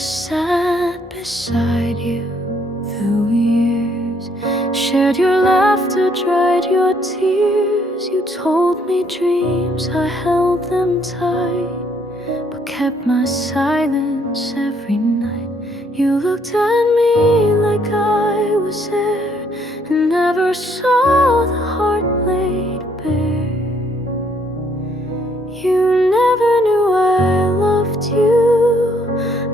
sat beside you through years, shared your laughter, dried your tears. You told me dreams, I held them tight, but kept my silence every night. You looked at me like I was there, and never saw the heart laid bare. You never knew I loved you,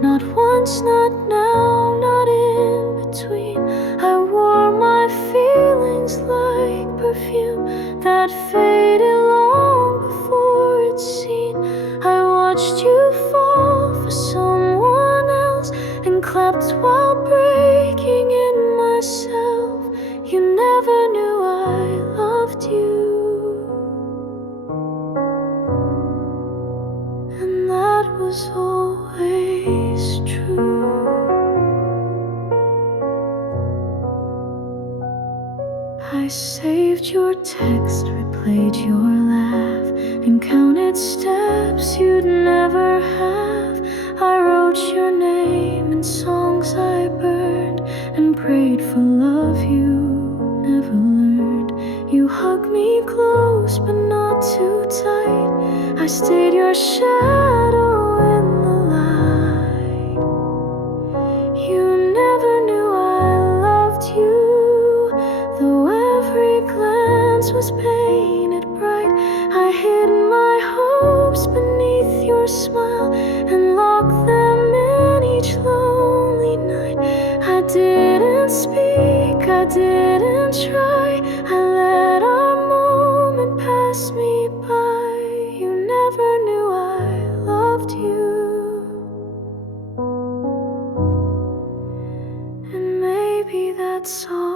not once, not now, not in between. I wore my feelings like perfume that faded long before it's seen. I watched you fall for someone else and clapped while breaking in myself. You never knew I loved you, and that was always true. I saved your text, replayed your laugh, and counted steps you'd never have. I wrote your name in songs I burned, and prayed for love you never learned. You hugged me close but not too tight. I stayed your shadow in the light. You never knew I loved you, though every glance was painted bright. I hid my hopes beneath your smile and locked them in each lonely night. I didn't speak, I didn't try. I let our moment pass me by. You never knew I loved you, and maybe that's alright.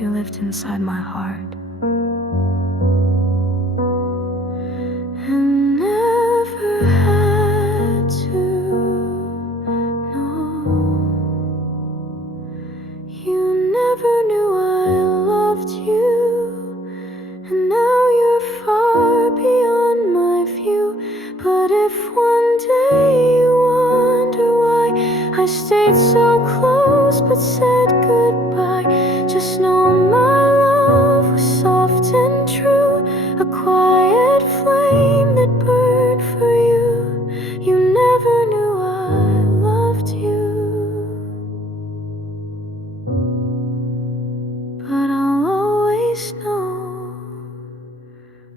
You lived inside my heart and never had to know. You never knew I loved you, and now you're far beyond my view. But if one day you wonder why I stayed so close but said goodbye, just know my love was soft and true, a quiet flame that burned for you. You never knew I loved you, but I'll always know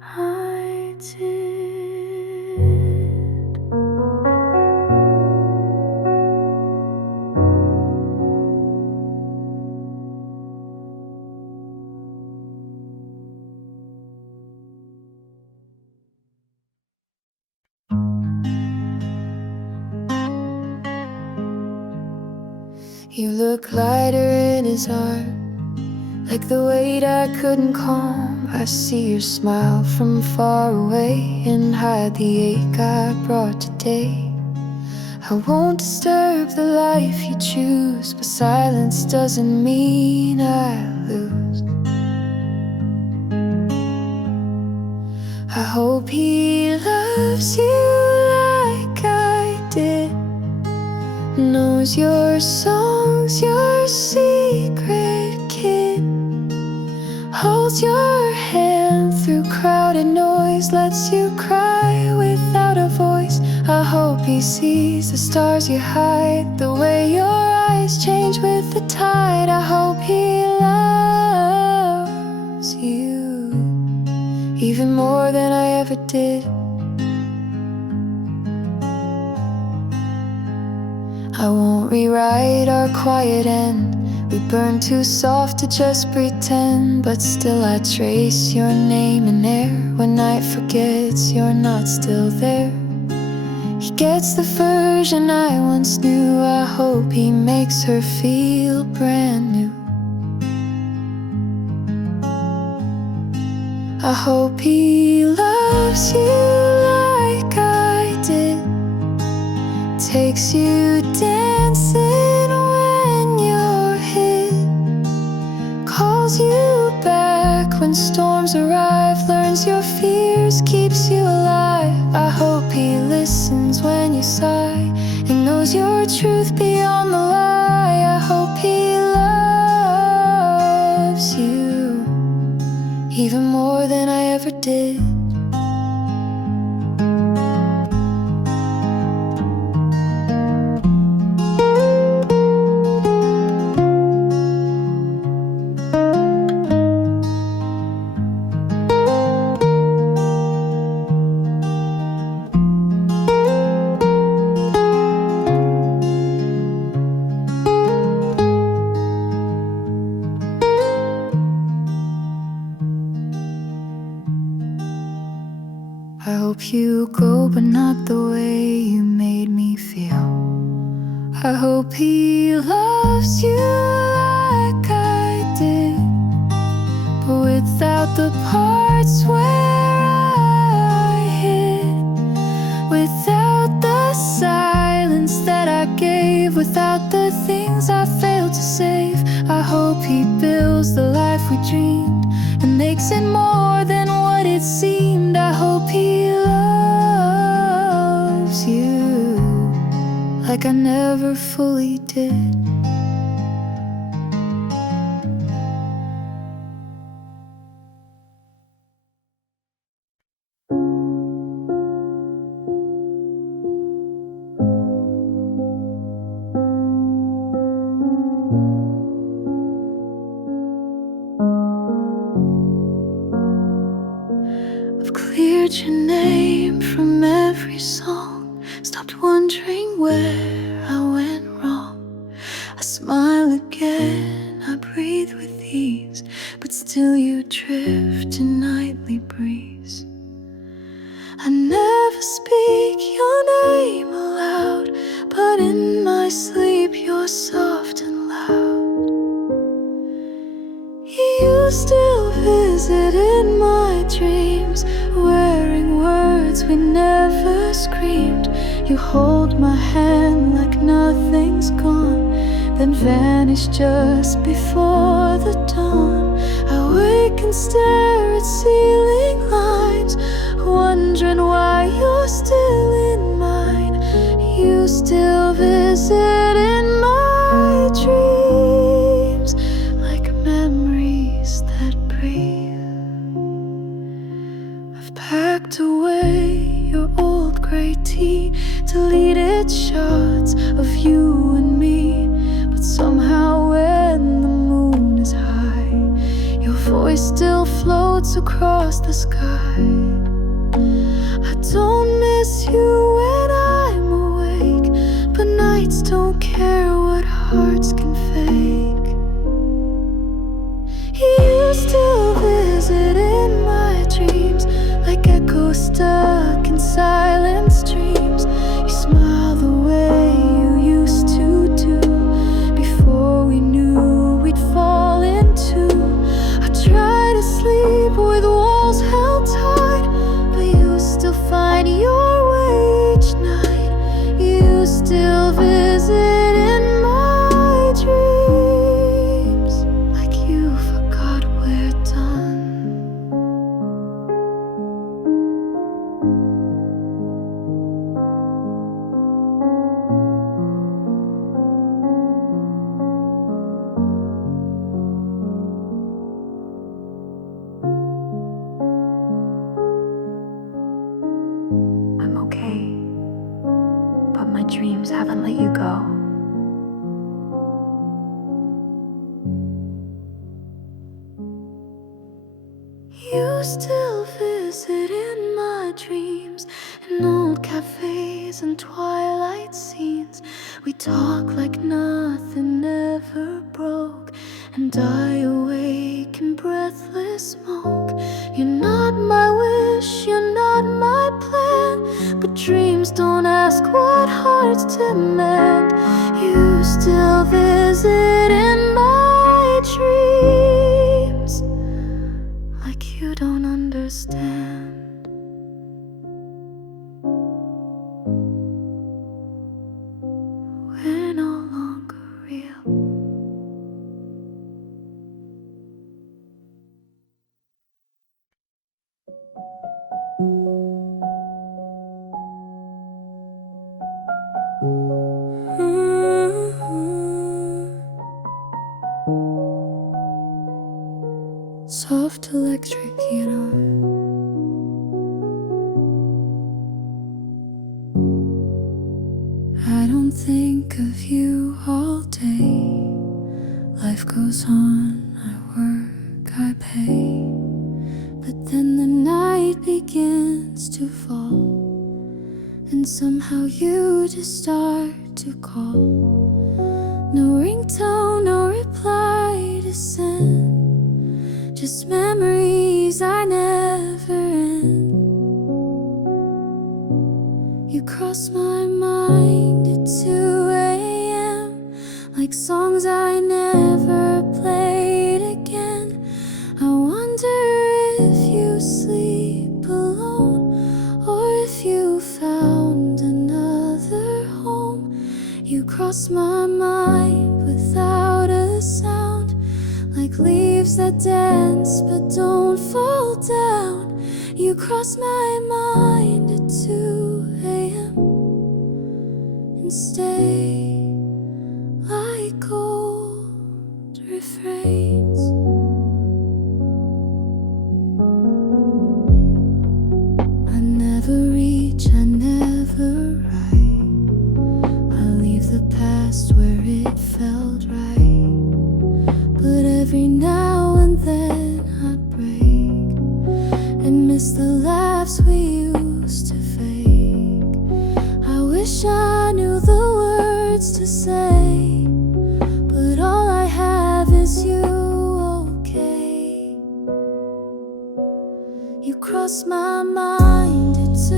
I did. You look lighter in his arm, like the weight I couldn't calm. I see your smile from far away and hide the ache I brought today. I won't disturb the life you choose, but silence doesn't mean I lose. I hope he loves you like I did, knows your songs, your secret kid, holds your hand through crowded noise, lets you cry without a voice. I hope he sees the stars you hide, the way your eyes change with the tide. I hope he loves you even more than I ever did. I won't rewrite our quiet end. We burn too soft to just pretend, but still I trace your name in air. When night forgets you're not still there. He gets the version I once knew. I hope he makes her feel brand new. I hope he loves you like I did, takes you dancing when you're hit, calls you back when storms arrive, learns your fears, keeps you alive. I hope he listens when you sigh and knows your truth beyond the lie. I hope he loves you even more than I ever did. I hope you go, but not the way you made me feel. I hope he loves you like I did, but without the parts where I hid, without the silence that I gave, without the things I failed to save. I hope he builds the life we dreamed and makes it more than what it seemed. I hope he loves you like I never fully did. I've cleared your name from every song, stopped wondering where I went wrong. I smile again, I breathe with ease, but still you drift in nightly breeze. I never speak your name aloud, but in my sleep you're soft and loud. You still visit in my dreams, wearing words we never screamed. You hold my hand like nothing's gone, then vanish just before the dawn. I wake and stare at ceiling lines, wondering why you're still in mine. You still visit in my dreams, like memories that breathe. I've packed away your old grey tea, deleted shots of you and me, but somehow when the moon is high, your voice still floats across the sky. I don't miss you when I'm awake, but nights don't care what hearts can fake. You still visit in my dreams, like echoes stuck in silent streams. You smile the way you used to do, before we knew we'd fall into. I try to sleep with walls held tight, but you still find your way each night. You still visit in my dreams, like you forgot we're done. I'm okay, but my dreams haven't let you go. You still visit in my dreams, in old cafes and twilight scenes. We talk like nothing ever broke, and I awake in breathless smoke. You're not my wish, you're not my plan, but dreams don't ask what hearts demand. You still visit in my dreams, like you don't understand. electric, you know. I don't think of you all day. Life goes on, I work, I pay. But then the night begins to fall, and somehow you just start to call. No ringtone, no reply to send, just memories I never end. You cross my mind at 2 a.m. like songs I never played again. I wonder if you sleep alone, or if you found another home. You cross my mind without a sound, like leaves that dance but don't fall down. You cross my mind at 2 a.m. and stay like old refrains. I never reach, I never write. I leave the past where it felt right. But every now and then I break and miss the laughs we used to fake. I wish I knew the words to say, but all I have is you, okay? You cross my mind at 2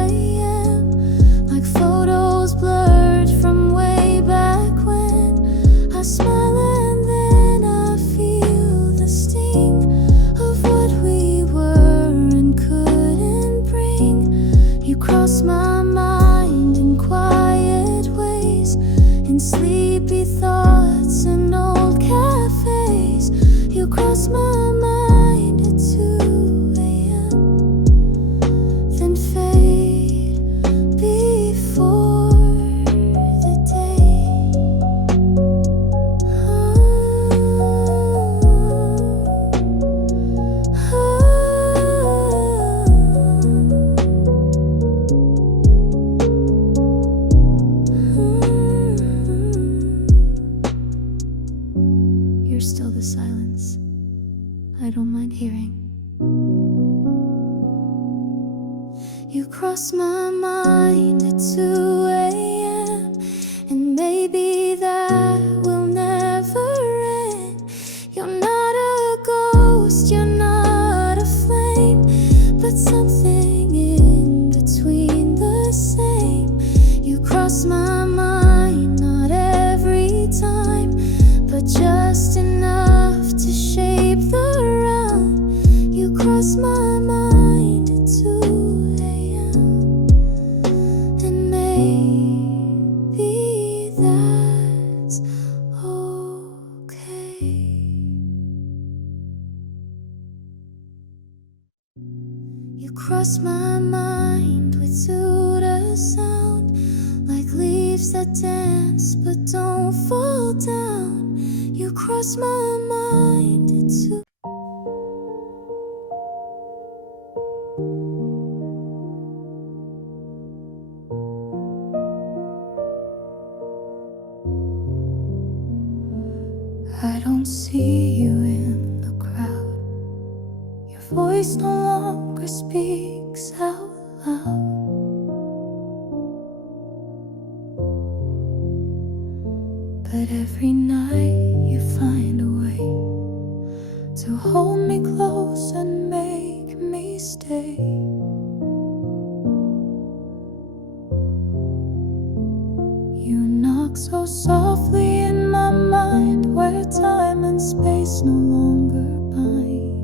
a.m. like photos blurred from way back when. I smile and then I feel the sting of what we were and couldn't bring. You cross my mind in quiet ways, in sleepy thoughts and old cafes. You cross my mind at 2 a.m. then fade before the day. You're still the silence I don't mind hearing. You cross my mind at 2 a.m. and maybe that will never end. You're not a ghost, you're not a flame, but something in between the same. You cross my mind, not every time, but just enough to shape the realm. You cross my mind at 2 a.m. and maybe that's okay. You cross my mind with Suda sound, like leaves that dance but don't fall down. You cross my mind at 2. I don't see you in the crowd. Your voice no longer speaks out loud. But every night you find a way to hold me close and make me stay. You knock so softly in my mind, where time and space no longer bind.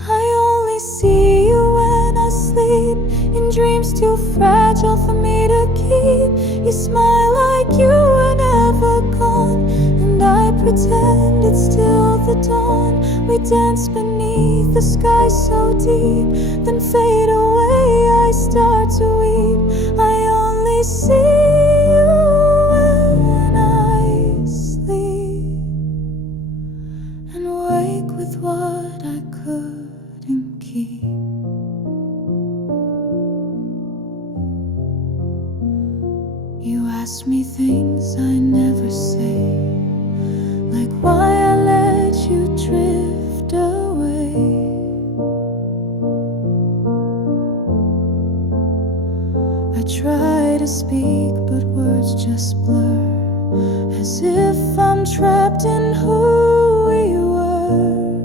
I only see you when I sleep, in dreams too fragile for me to keep. You smile like you were never gone, and I pretend it's still the dawn. We dance beneath the sky so deep, then fade away, I start to weep. I only see you when I sleep, and wake with what speak, but words just blur, as if I'm trapped in who we were.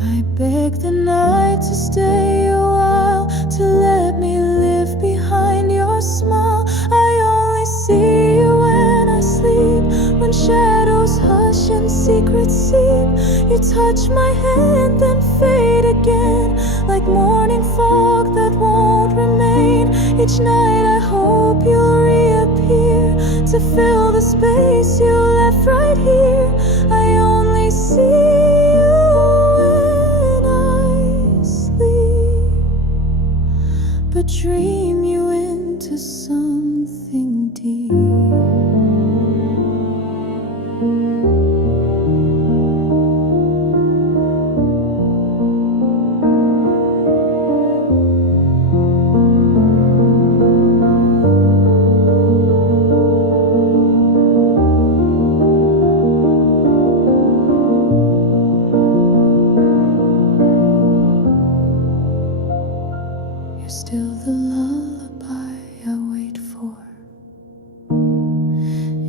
I beg the night to stay a while, to let me live behind your smile. I only see you when I sleep, when shadows hush and secrets seep. You touch my hand, then fade again, like morning fog that won't remain. Each night I hope you'll reappear, to fill the space you left right here. I only see you when I sleep, but dream you into something deep. Still the lullaby I wait for,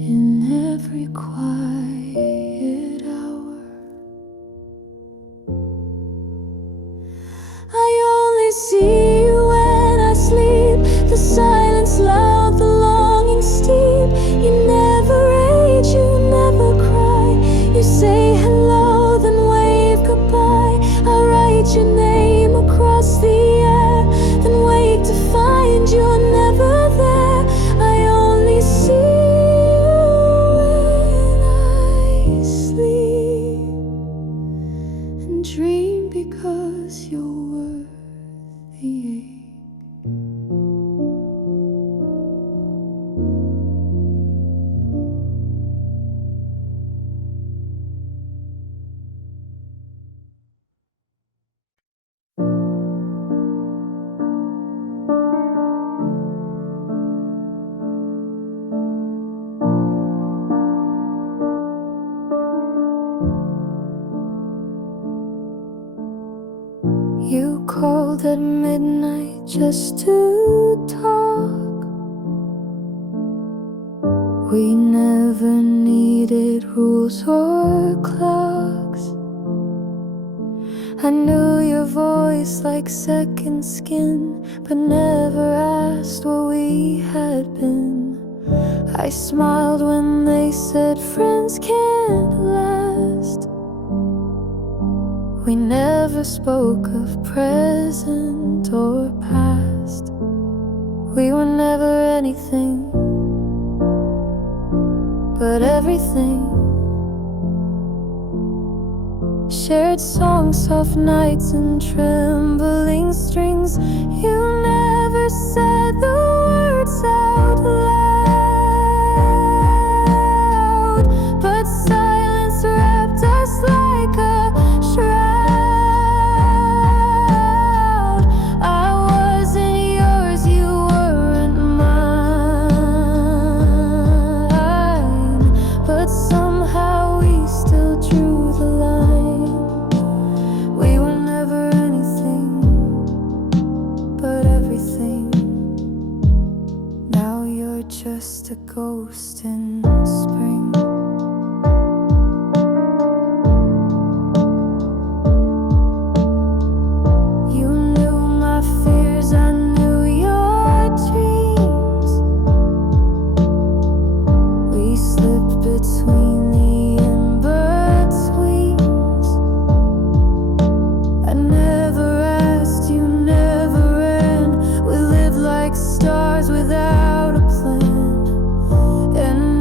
in every quiet hour. I only see you when I sleep, the silence loud, the longing steep. You never age, you never cry. You say hello, then wave goodbye. I write your name across the air, then wake to find you're never there. I only see you when I sleep, and dream because you're worth the ache. You called at midnight just to talk. We never needed rules or clocks. I knew your voice like second skin, but never asked where we had been. I smiled when they said friends can't last. We never spoke of present or past. We were never anything, but everything. Shared songs, soft nights and trembling strings. You never said the words out loud, but silence wrapped us like a shroud. I wasn't yours, you weren't mine, but somehow we still drew the line. We were never anything, but everything. Now you're just a ghost in spring. You knew my fears, I knew your dreams. We slipped between the in-betweens. I never asked, you never ran. We lived like stars without a plan, and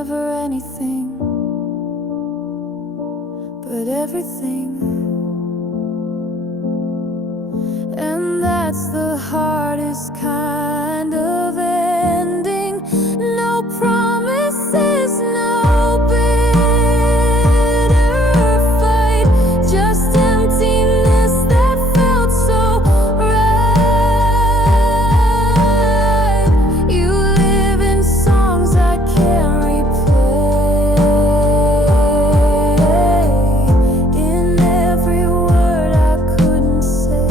never anything but everything. And that's the hardest kind of ending. No promises, no bitter fight, just emptiness that felt so right. You live in songs I can't replay, in every word I couldn't say.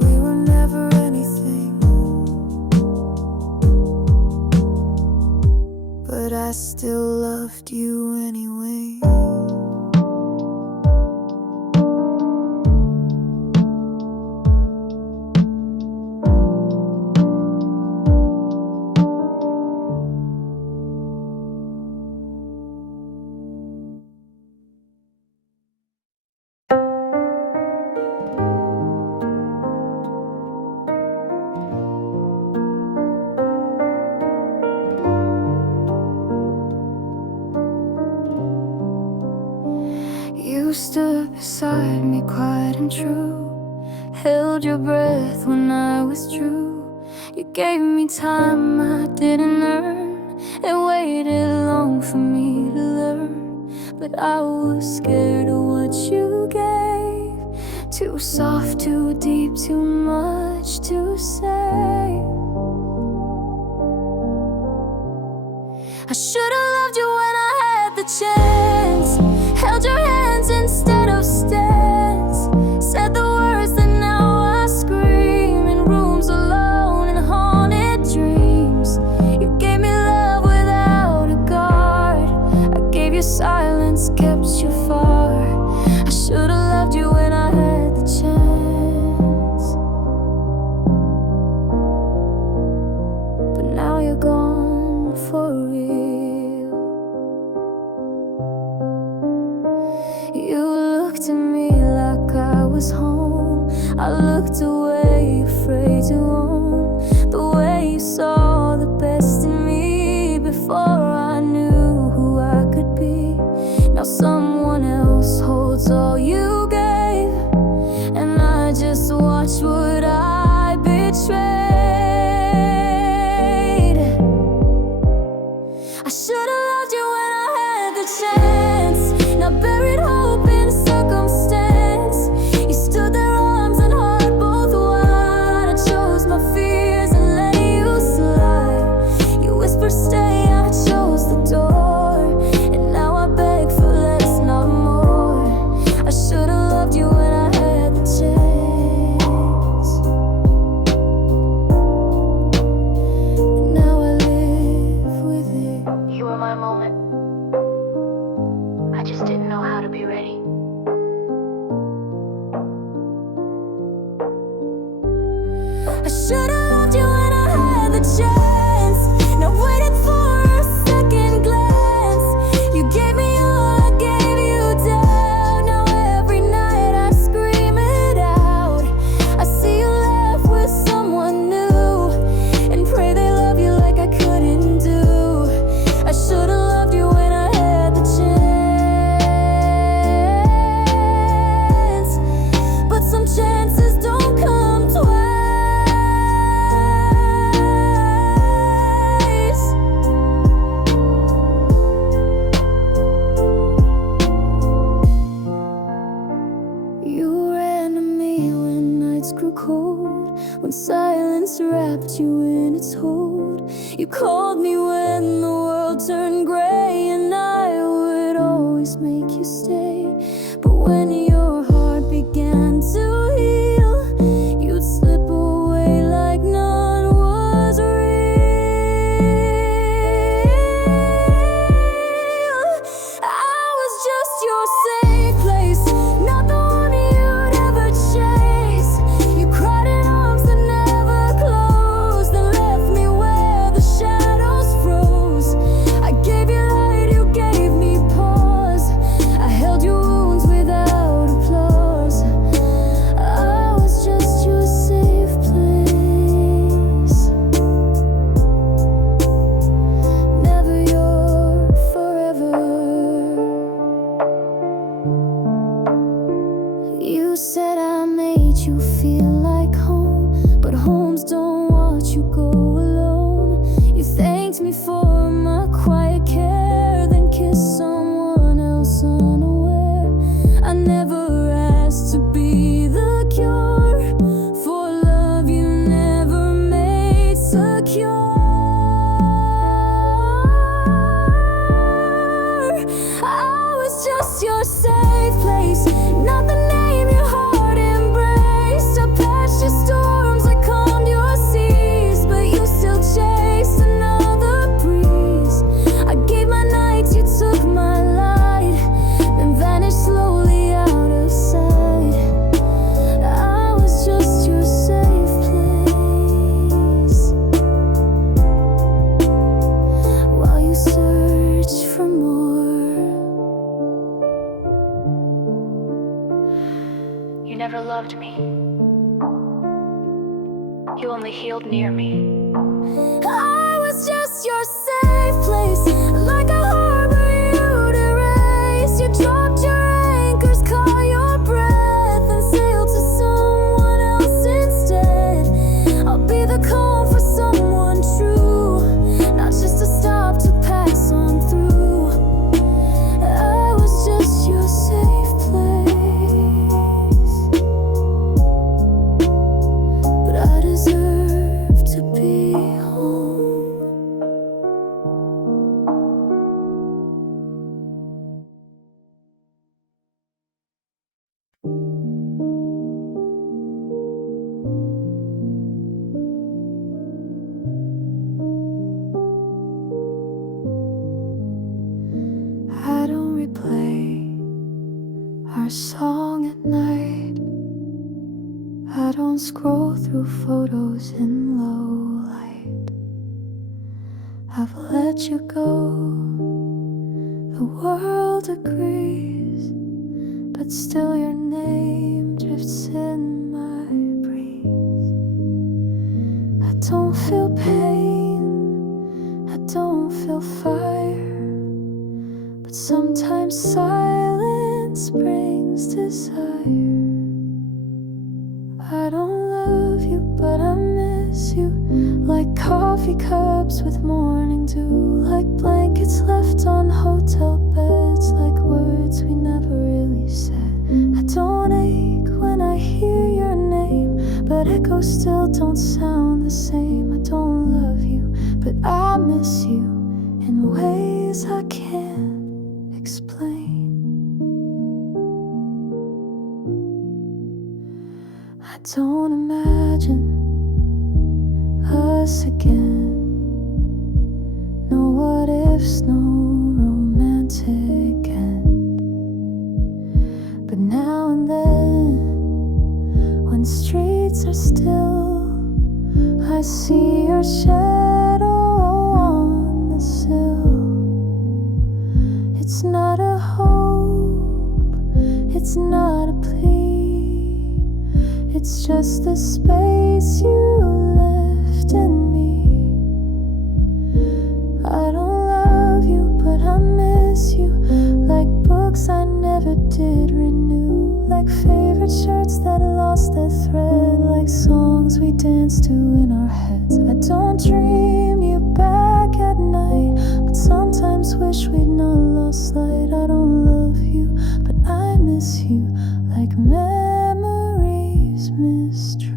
We were never anything, but I still loved you anyway. You stood beside me quiet and true, held your breath when I withdrew. You gave me time I didn't earn, and waited long for me to learn. But I was scared of what you gave, too soft, too deep, too much to say. I should've loved you when I had the chance, held your hands instead of stance, said the words that now I scream in rooms alone and haunted dreams. You gave me love without a guard, I gave you silence, kept you far. I should've loved you when I had the chance, but now you're gone for real. You looked at me like I was home, I looked away, afraid to own the way you saw the best in me before I knew who I could be. Now someone else holds all you gave, and I just watch what I betrayed. I should've loved you when I had the chance, not buried hope in circumstance. You stood there, arms and heart both wide. I chose my fears and let you slide. You whispered stay, I chose the door, and now I beg for less, not more. I should've loved you when I had the chance, and now I live with it. You were my moment, I just didn't know how to be ready. I should've loved you when I had the chance, not waited for a second glance. You gave me all, I gave you down. Now every night I scream it out. I see you laugh with someone new, and pray they love you like I couldn't do. I should've loved you when I had the chance, but some chances don't come twice. You ran to me when nights grew cold, when silence wrapped you in its hold. You called me when the world turned gray, and I would always make you stay. But when your heart began to heal, you'd slip away like none was real. I was just your safe place, not the one you'd ever chase. You cried in arms that never closed, and left me where the shadows loved me. You only healed near me. I was just your safe place, like a harbor you'd erase. You dropped your anchors, caught your breath, and sailed to someone else instead. I'll be the calm for someone true, not just a stop to pass on through. I was just your safe place, but I deserve to be home. I don't replay our song at night. I don't scroll through photos in low light. I've let you go, the world agrees, but still your name drifts in my breeze. I don't feel pain, I don't feel fire, but sometimes silence brings desire. I don't love you, but I miss you, like coffee cups with morning dew, like blankets left on hotel beds, like words we never really said. I don't ache when I hear your name, but echoes still don't sound the same. I don't love you, but I miss you in ways I can't explain. I don't imagine us again. No what ifs, no romantic end. But now and then, when streets are still, I see your shadow on the sill. It's not a hope, it's not a plea, it's just the space you left in me. I don't love you, but I miss you, like books I never did renew, like favorite shirts that lost their thread, like songs we danced to in our heads. I don't dream you back at night, but sometimes wish we'd not lost sight. I don't love you, but I miss you, like memories miss truth.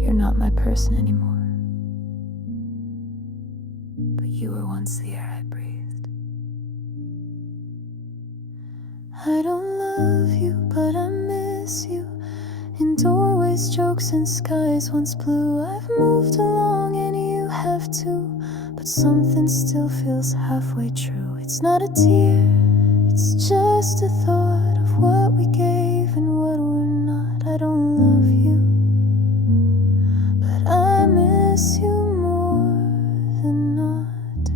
You're not my person anymore, but you were once the air I breathed. I don't love you, but I miss you, in doorways, jokes, and skies once blue. I've moved along and you have too, but something still feels halfway true. It's not a tear, it's just a thought of what we gave and what we're not. I don't love you, but I miss you more than not.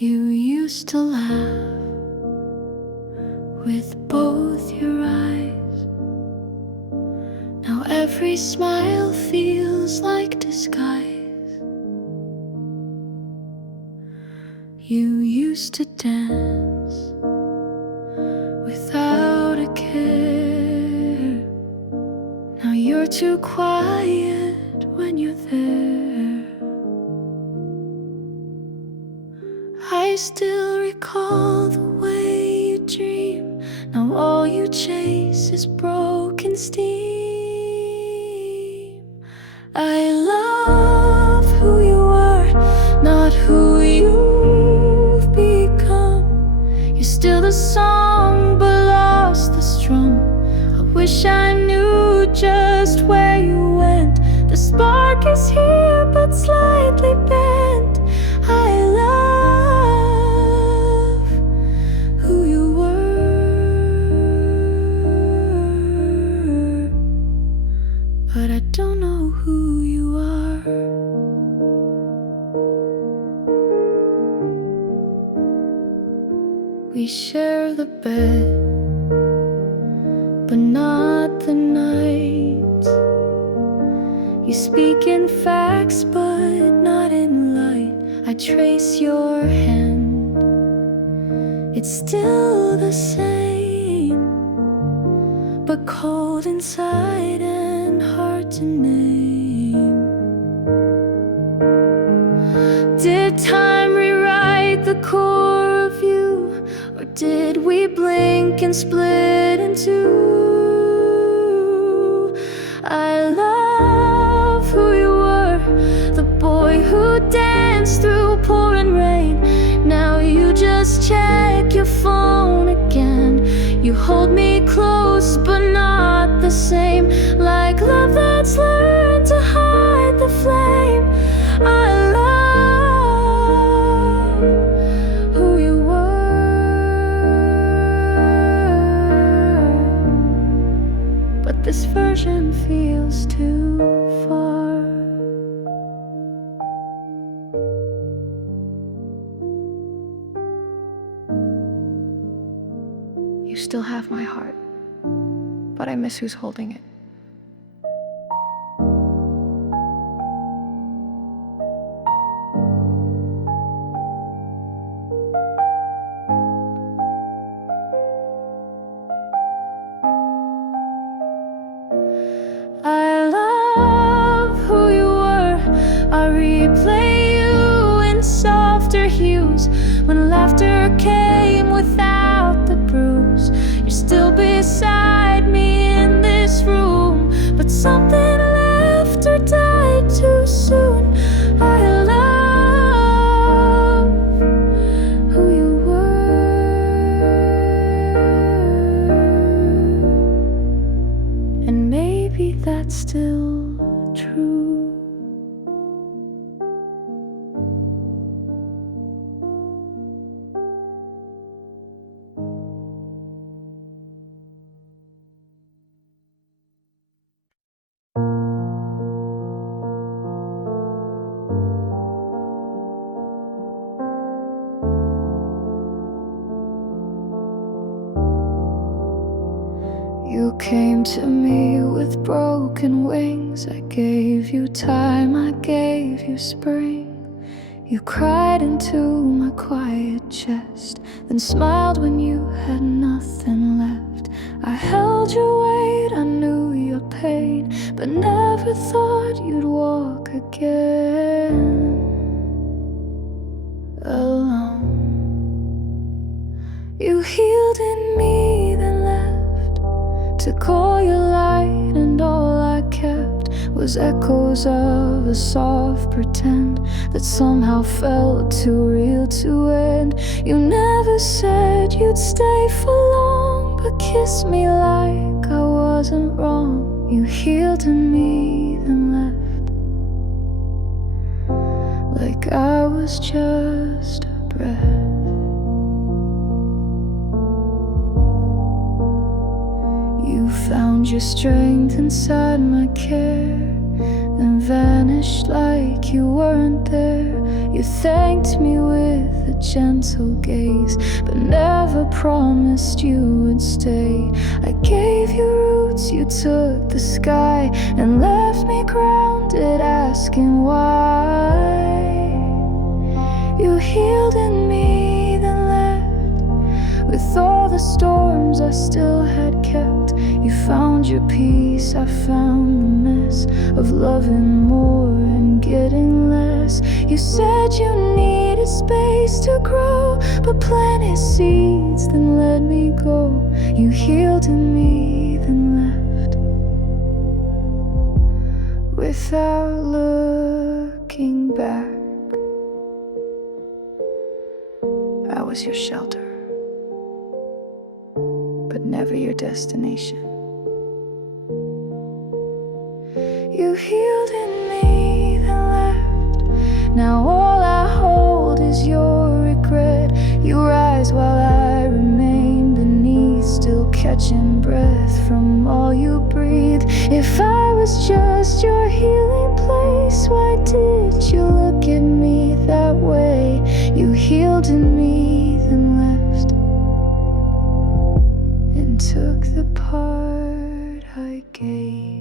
You used to laugh with both your eyes. Now every smile feels like disguise. You used to dance without a care. Now you're too quiet when you're there. I still recall the way you dream. Now all you chase is broken steam. I love who you are, not who you've become. You're still the song, but lost the strum. I wish I knew just where you went. The spark is here, but slightly bent. I love who you were, but I don't know who you are. We share the bed, but not the night. You speak in facts, but not in light. I trace your hand, it's still the same, but cold inside and hard to name. Did time rewrite the core of you, or did we blink and split in two? I love who you were, the boy who danced through pouring rain. Now you just check your phone again. You hold me close, but not the same. Like love that's learned to hide the flame. I love who you were, but this version feels too far. You still have my heart, but I miss who's holding it. I love who you were. I replay you in softer hues. When laughter came without the bruise, you're still beside me in this room, but something left or died too soon. I love who you were, and maybe that's still true. You came to me with broken wings. I gave you time, I gave you spring. You cried into my quiet chest, then smiled when you had nothing left. I held your weight, I knew your pain, but never thought you'd walk again alone. You healed in me, then left to call your light, and all I kept was echoes of a soft pretend that somehow felt too real to end. You never said you'd stay for long, but kissed me like I wasn't wrong. You healed in me, then left like I was just a breath. You found your strength inside my care, then vanished like you weren't there. You thanked me with a gentle gaze, but never promised you would stay. I gave you roots, you took the sky, and left me grounded, asking why. You healed in me, then left with all the storms I still had kept. You found your peace, I found the mess of loving more and getting less. You said you needed space to grow, but planted seeds, then let me go. You healed in me, then left without looking back. I was your shelter, but never your destination. You healed in me, then left. Now all I hold is your regret. You rise while I remain beneath, still catching breath from all you breathe. If I was just your healing place, why did you look at me that way? You healed in me, then left, and took the part I gave.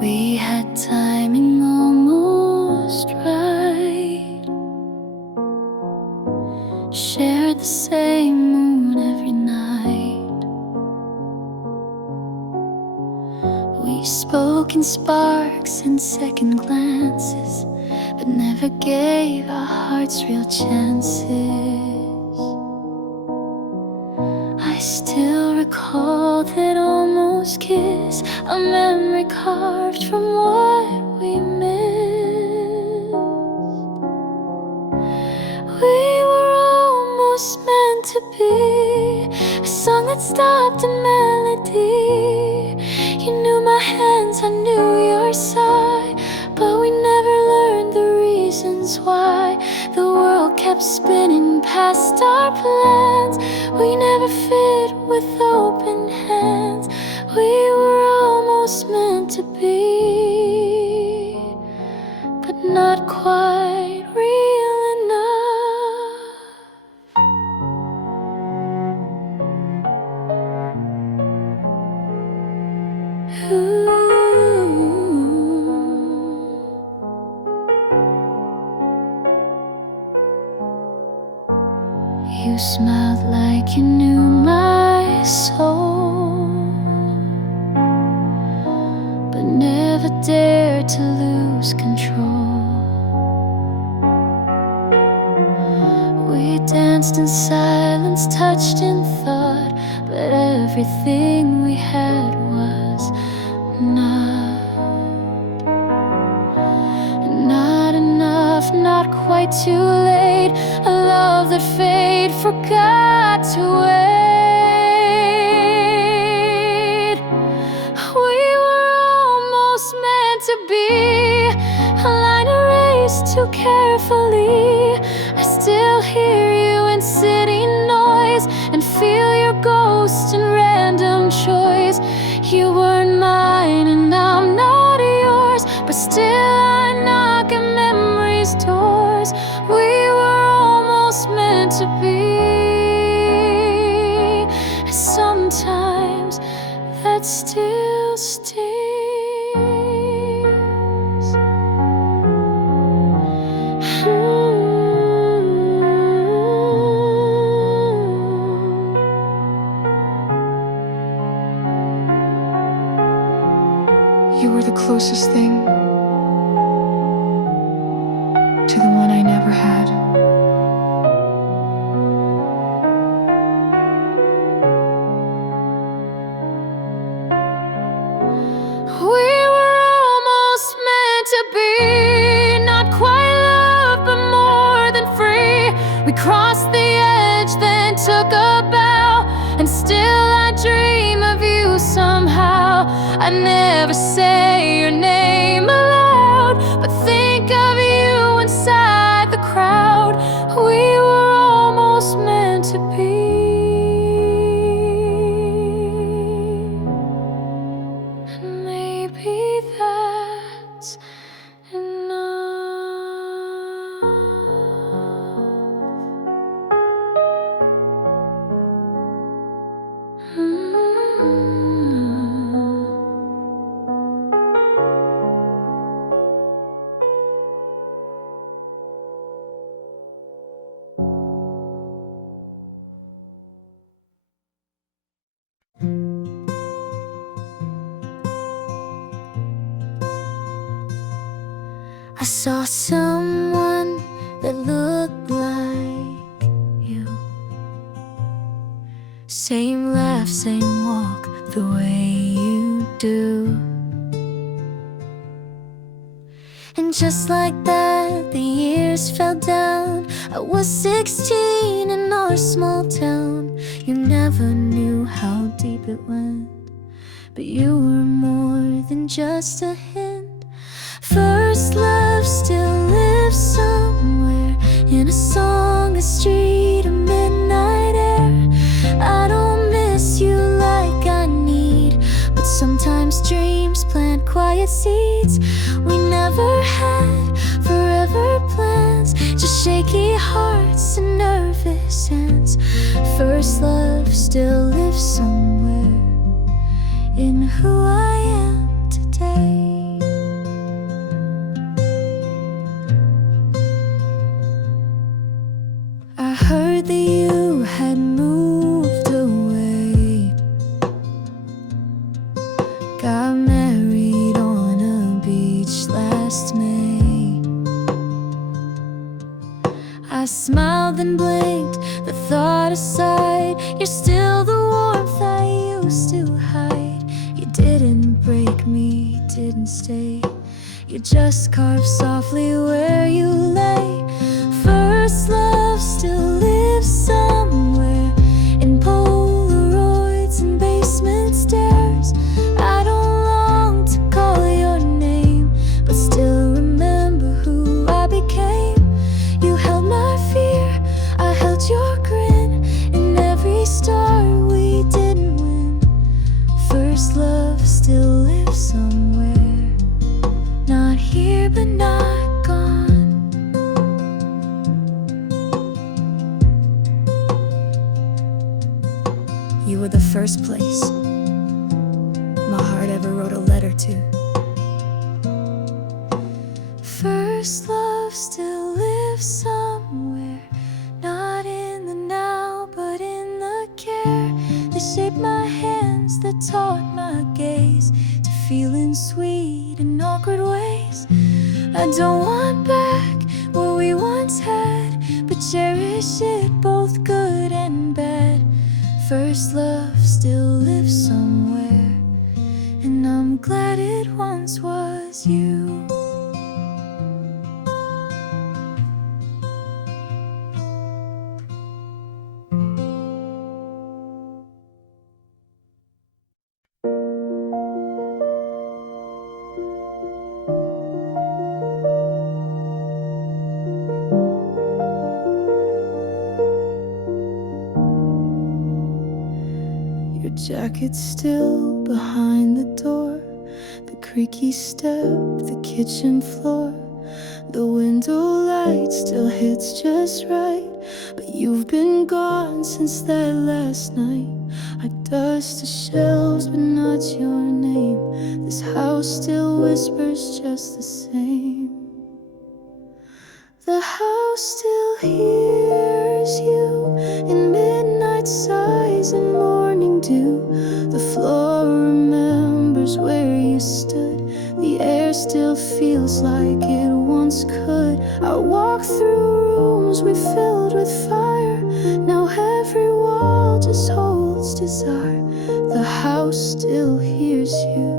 We had timing almost right, shared the same moon every night. We spoke in sparks and second glances, but never gave our hearts real chances. I still recall that almost kiss, a memory carved from what we missed. We were almost meant to be a song that stopped a melody. You knew my hands, I knew your sigh, but we never learned the reasons why. The world kept spinning past our plans. We never fit with open hands. We were almost meant to be, but not quite real enough. You smiled like you knew my soul, but never dared to lose control. We danced in silence, touched in thought, but everything we had was not enough, not quite too late. A love that fate forgot to wait. We were almost meant to be a line erased too carefully. I still hear you in city noise and feel your ghost in random choice. You weren't mine and I'm not yours, but still I knock at memory's doors. We were almost meant to be. Sometimes that still stings. You were the closest thing to the one I never had. We were almost meant to be, not quite love, but more than free. We crossed the edge, then took a bow, and still I dream of you somehow. I never say your name aloud, but think of you inside the crowd. We were almost meant to be. And maybe that's enough. I saw someone that looked like you. Same laugh, same walk, the way you do. And just like that, the years fell down. I was 16 in our small town. You never knew how deep it went, but you were more than just a hint. First love still lives somewhere, in a song, a street, a midnight air. I don't miss you like I need, but sometimes dreams plant quiet seeds. We never had forever plans, just shaky hearts and nervous hands. First love still lives somewhere in who I am today. I heard that you had moved away, got married on a beach last May. I smiled and blinked, the thought aside. You're still the warmth I used to hide. You didn't break me, didn't stay. You just carved softly where you lay. First love still lives somewhere, in Polaroids and basement stairs. I don't long to call your name, but still remember who I became. You held my fear, I held your grin, in every star we didn't win. First love still lives somewhere, not here but not gone. You were the first place my heart ever wrote a letter to. First love still lives somewhere, not in the now but in the care. They shaped my hands, that taught my gaze to feeling sweet in awkward ways. I don't want back what we once had, but cherish it, both good and bad. First love still lives somewhere, and I'm glad it once was you. Your jacket's still behind the door, the creaky step, the kitchen floor. The window light still hits just right, but you've been gone since that last night. I dust the shelves but not your name. This house still whispers just the same. The house still hears you in midnight sighs and morning dew. The floor remembers where you stood. The air still feels like it once could. I walk through rooms we filled with fire. Now every wall just holds desire. The house still hears you,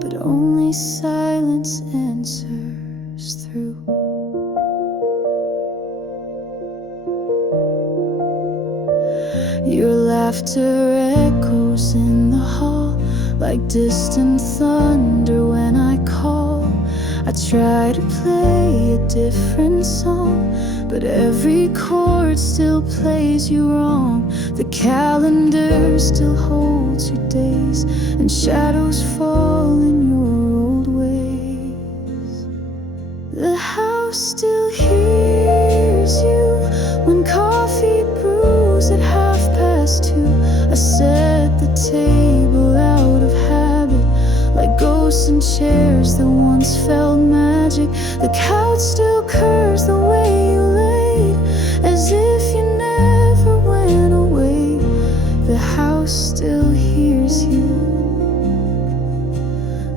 but only silence answers through. Your laughter echoes in the hall like distant thunder when I call. I try to play a different song, but every chord still plays you wrong. The calendar still holds your days, and shadows fall in your old ways. The house still hears you when coffee brews at 2:30. I set the table out of habit, like ghosts in chairs that once felt magic. The couch still curves the way you laid, as if you never went away. The house still hears you,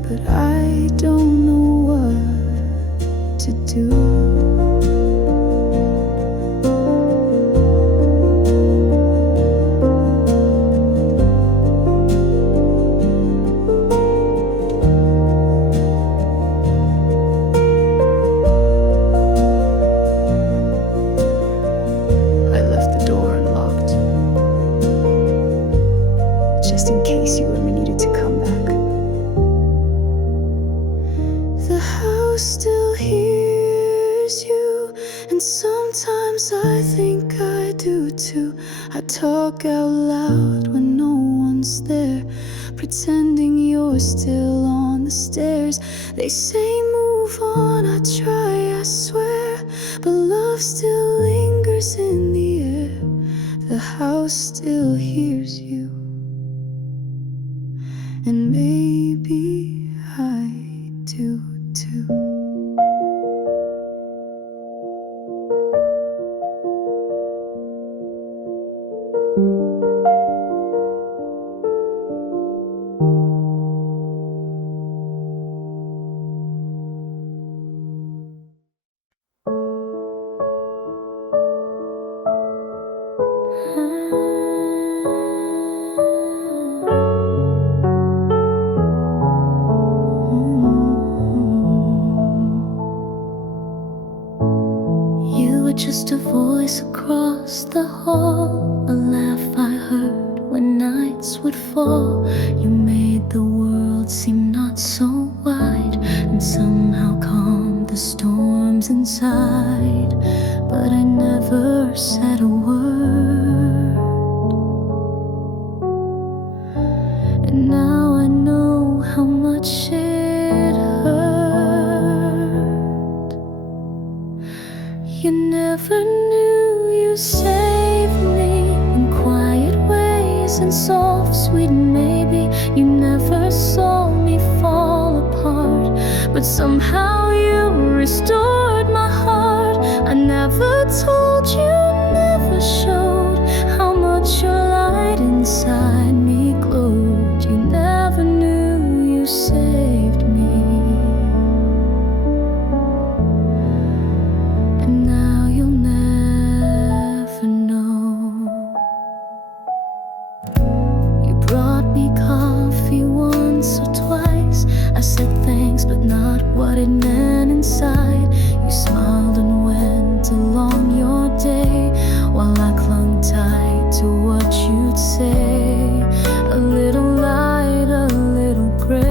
but I don't know what do too. I talk out loud when no one's there, pretending you're still on the stairs. They say move on, I try, I swear, but love still lingers in the air. The house still hears you, and maybe I do too. You were just a voice across the hall, a laugh I heard when nights would fall. You made the world seem not so wide, and somehow calmed the storms inside. But I never said a word, and now I know how much it hurt. You never knew you saved me in quiet ways and soft, sweet maybe. You never saw me fall apart, but somehow you restored my heart. I never told you, never showed how much your light inside me glowed. You never knew you saved me, and now you'll never know. You brought me coffee once or twice. I said thanks, but not what it meant inside. You smiled and went along your day, while I clung tight to what you'd say. A little light, a little grace,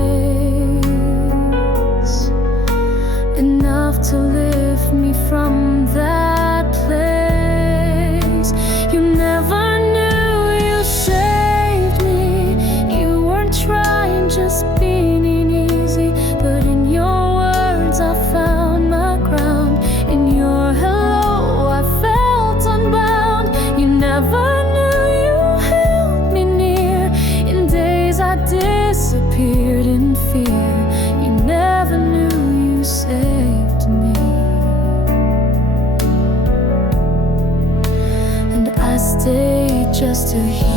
enough to lift me from that place. You never knew you saved me. You weren't trying, just being easy. But in your words I found my ground. In your hello I felt unbound. You never knew you held me near in days I disappeared in fear. You never knew you saved me, and I stayed just to hear.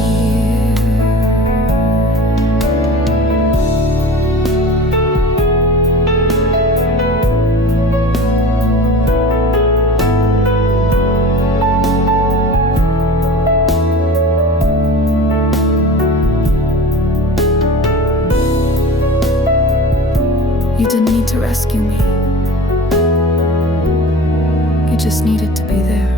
You didn't need to rescue me. You just needed to be there.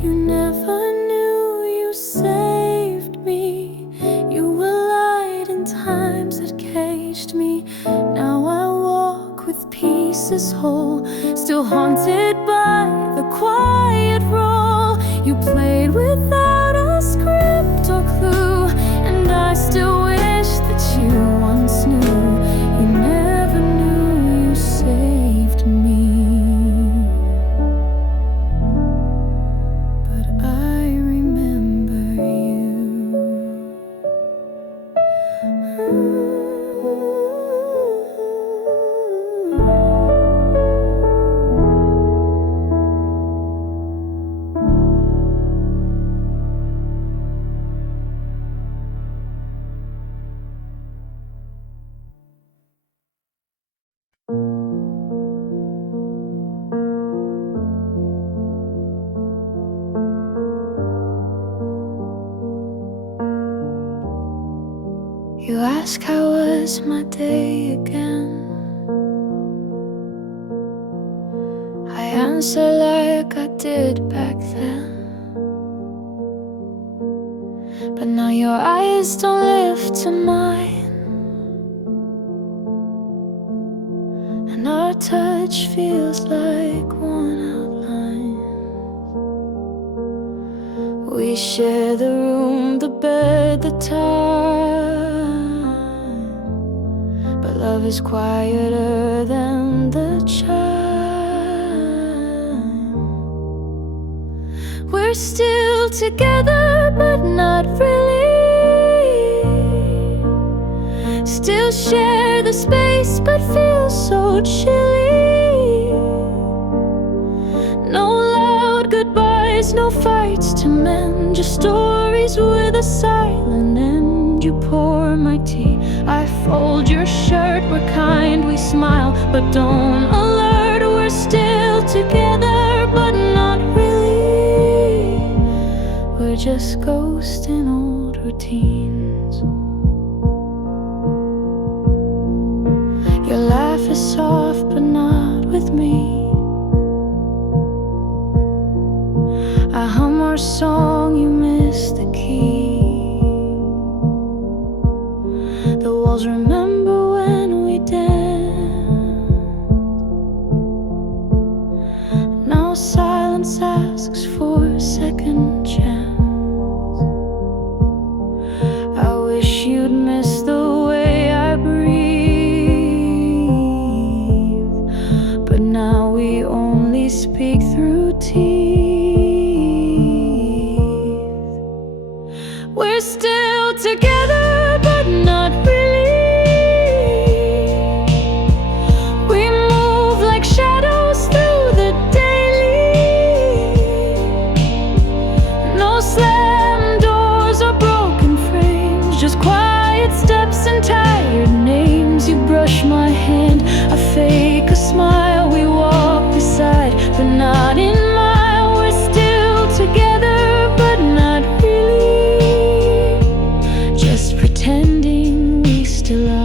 You never knew you saved me. You were light in times that caged me. Now I walk with pieces whole, still haunted by the quiet role you played without a script or clue. And I still wish that you once knew. You never knew you saved me, but I remember you. You ask how was my day again. I answer like I did back then. But now your eyes don't lift to mine, and our touch feels like like one outline. We share the room, the bed, the time, but love is quieter than the chime. We're still together, but not really. Still share the space, but feel so chilly. No loud goodbyes, no fights to mend, just stories with a silent end. You pour my tea, I fold your shirt. We're kind, we smile, but don't alert. We're still together, but not really. We're just ghosts in old routines. Your laugh is soft, but not with me. I hum our song, you miss the key. The walls remember when we danced. Now silence asks for a second chance. I wish you'd miss the way I breathe, but now we only speak through teeth. We're still together, but not really. We move like shadows through the daily. No slam doors or broken frames, just quiet steps and tired names. You brush my hand, I fake a smile. We walk beside, but not in mile. We're still together, but not really. Just pretending we still are.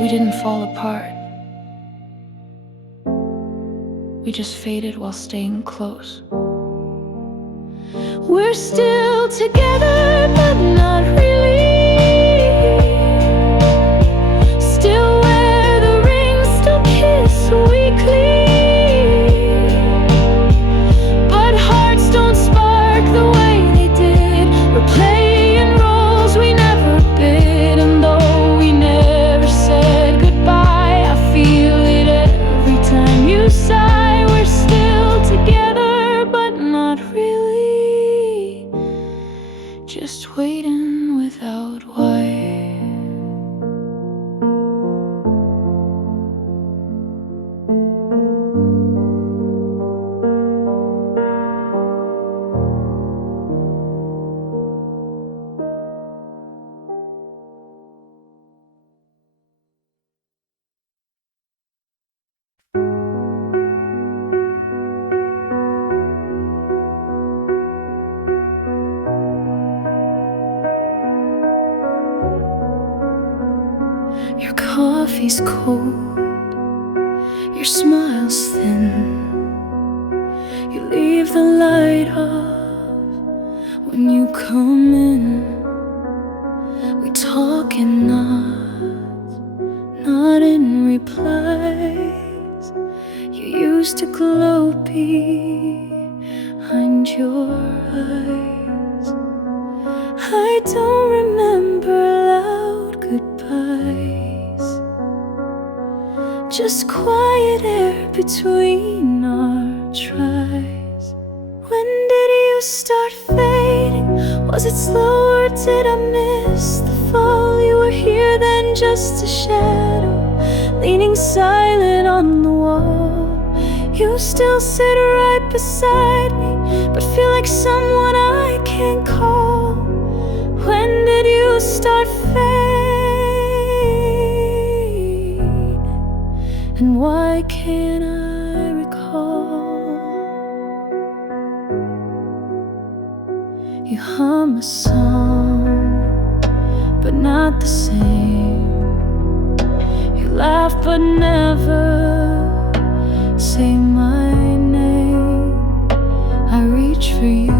We didn't fall apart. We just faded while staying close. We're still together, but not really. Still wear the ring, still kiss weekly. But hearts don't spark the way they did. We're playing roles we never bid. And though we never said goodbye, I feel it every time you sigh. We're still together, but not really. Just waiting without why. Your coffee's cold, your smile's thin. You leave the light off when you come in. We talk in nods, not in replies. You used to glow behind your eyes. I don't remember loud goodbyes, just quiet air between our tries. When did you start fading? Was it slow or did I miss the fall? You were here then, just a shadow, leaning silent on the wall. You still sit right beside me, but feel like someone I can't call. When did you start fade? And why can't I recall? You hum a song, but not the same. You laugh but never say my name. I reach for you,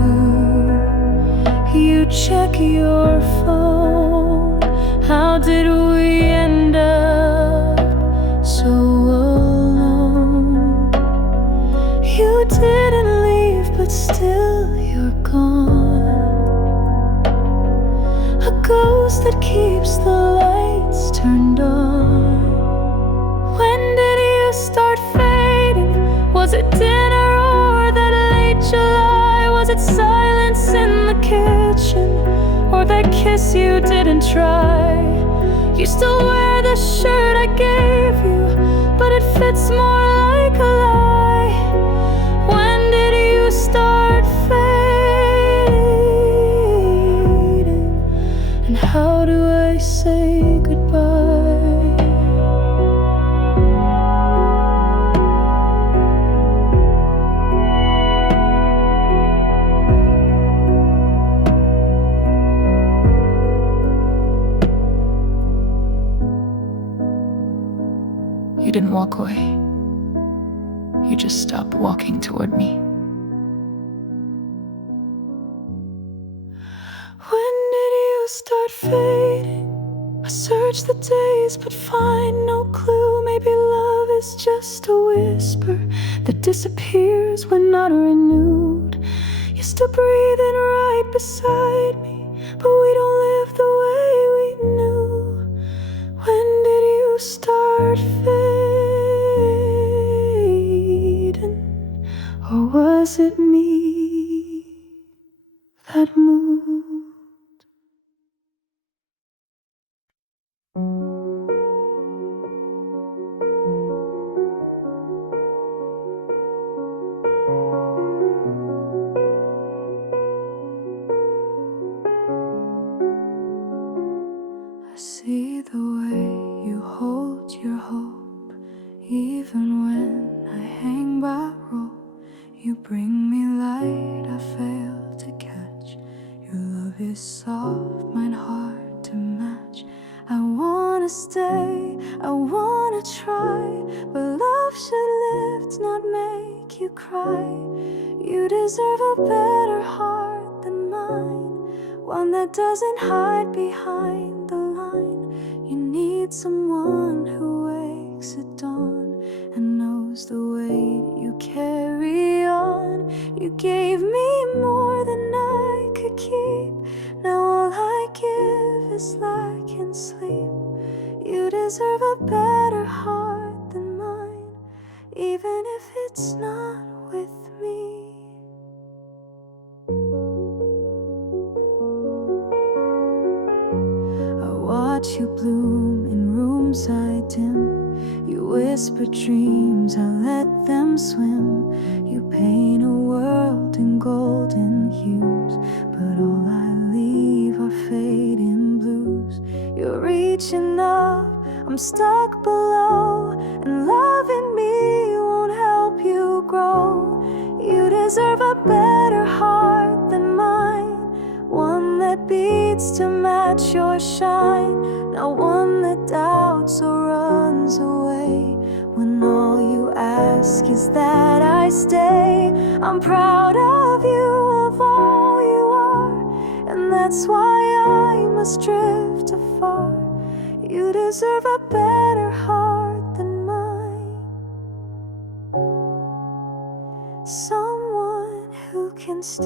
you check your phone. How did we end up so alone? You didn't leave, but still you're gone. A ghost that keeps the lights turned on. When did you start fading? Was it dinner or that late July? Was it silence in the kitchen, or that kiss you didn't try? You still wear the shirt I gave you, but it fits more like a lie. When did you start fading? And how do I say goodbye? You didn't walk away. You just stopped walking toward me. When did you start fading? I search the days but find no clue. Maybe love is just a whisper that disappears when not renewed. You're still breathing right beside me, but we don't live the way we knew. When did you start fading? Or was it me that moved? I see the way you hold your hope, even when I hang by rope. You bring me light I fail to catch. Your love is soft, mine hard to match. I wanna stay, I wanna try, but love should lift, not make you cry. You deserve a better heart than mine, one that doesn't hide behind the line. You need someone who wakes at dawn and knows the weight you carry on. You gave me more than I could keep. Now all I give is lack and sleep. You deserve a better heart than mine, even if it's not with me. I watch you bloom in rooms I dim. You whisper dreams, I let them swim. You paint a world in golden hues, but all I leave are fading blues. You're reaching up, I'm stuck below, and loving me won't help you grow. You deserve a better heart than mine, one that beats to match your shine, not one that doubts or runs away when all you ask is that I stay. I'm proud of you, of all you are, and that's why I must drift afar. You deserve a better heart than mine, someone who can stay.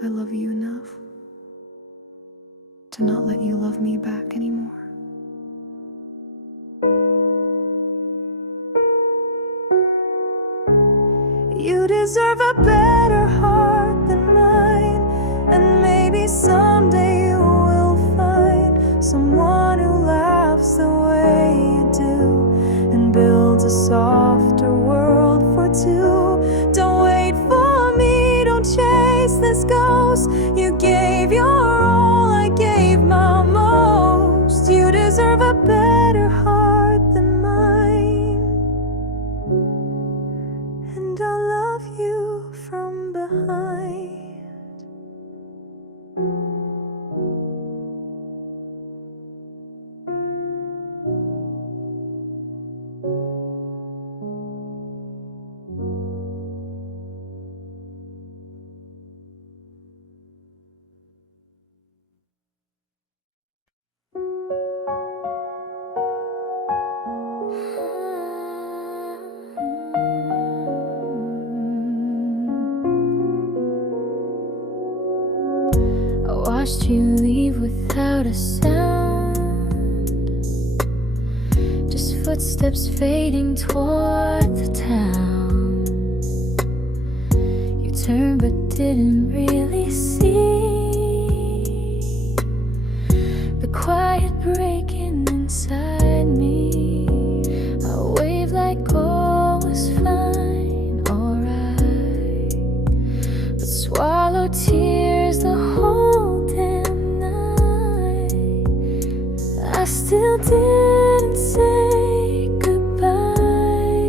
I love you enough to not let you love me back anymore. You deserve a better heart than mine, and maybe someday you will find someone who laughs the way you do and builds a softer world for two. Don't wait for me, don't chase this ghost. You gave your all, I gave my most. You deserve a better heart than mine, and I'll love you from behind. I watched you leave without a sound, just footsteps fading toward the town. You turned but didn't really see the quiet breaking inside me. I waved like all was fine, alright, but swallowed tears the whole damn night. I still didn't say goodbye,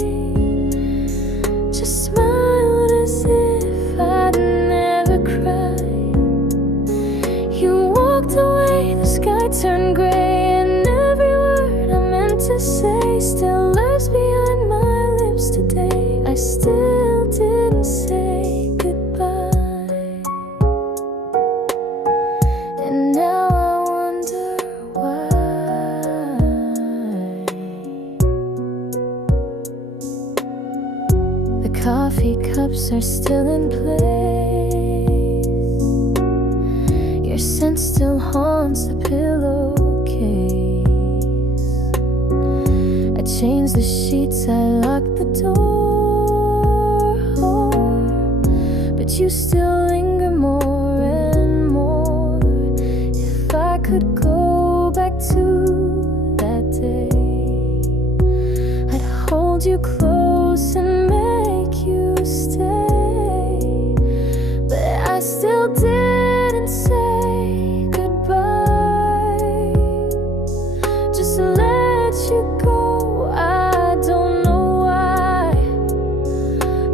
just smiled as if I'd never cried. You walked away, the sky turned gray, and every word I meant to say still lives behind my lips today. I still didn't say goodbye, and now I wonder why. The coffee cups are still in place, your scent still haunts the pillowcase. I changed the sheets, I locked the door, but you still linger more and more. If I could go back to that day, I'd hold you close and make you stay, but I still didn't say goodbye. Just let you go, I don't know why.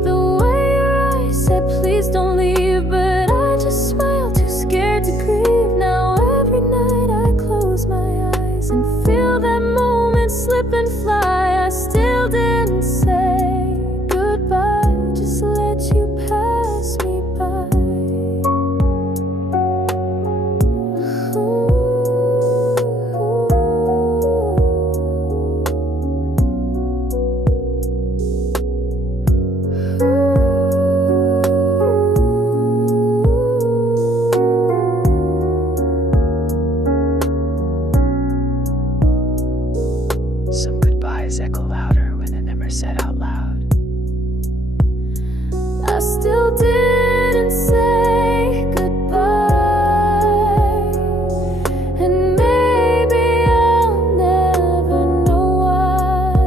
The way your eyes said please don't leave, but I just smiled, too scared to grieve. Now every night I close my eyes and feel that moment slip and fly. I still didn't say goodbye, just let you pass me by. Some goodbyes echo louder when they're never said out loud. I still didn't say goodbye, and maybe I'll never know why.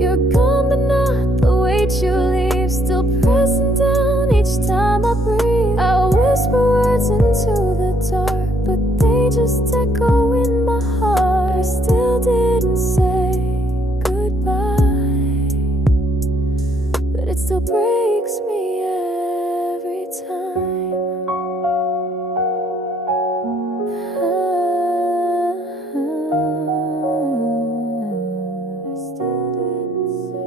You're gone but not the weight you leave, still pressing down each time I breathe. I whisper words into the dark, but they just echo in my heart. I still didn't say goodbye, but it still breaks me every time. I still didn't say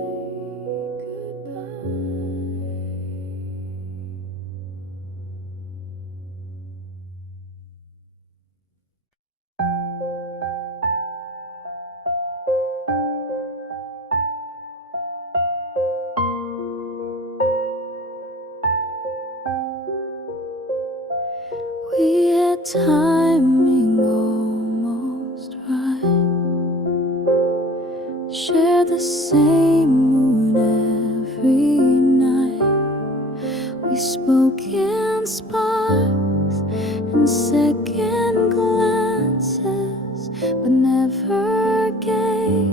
we had timing almost right, shared the same moon every night. spoke in sparks and second glances, but never gave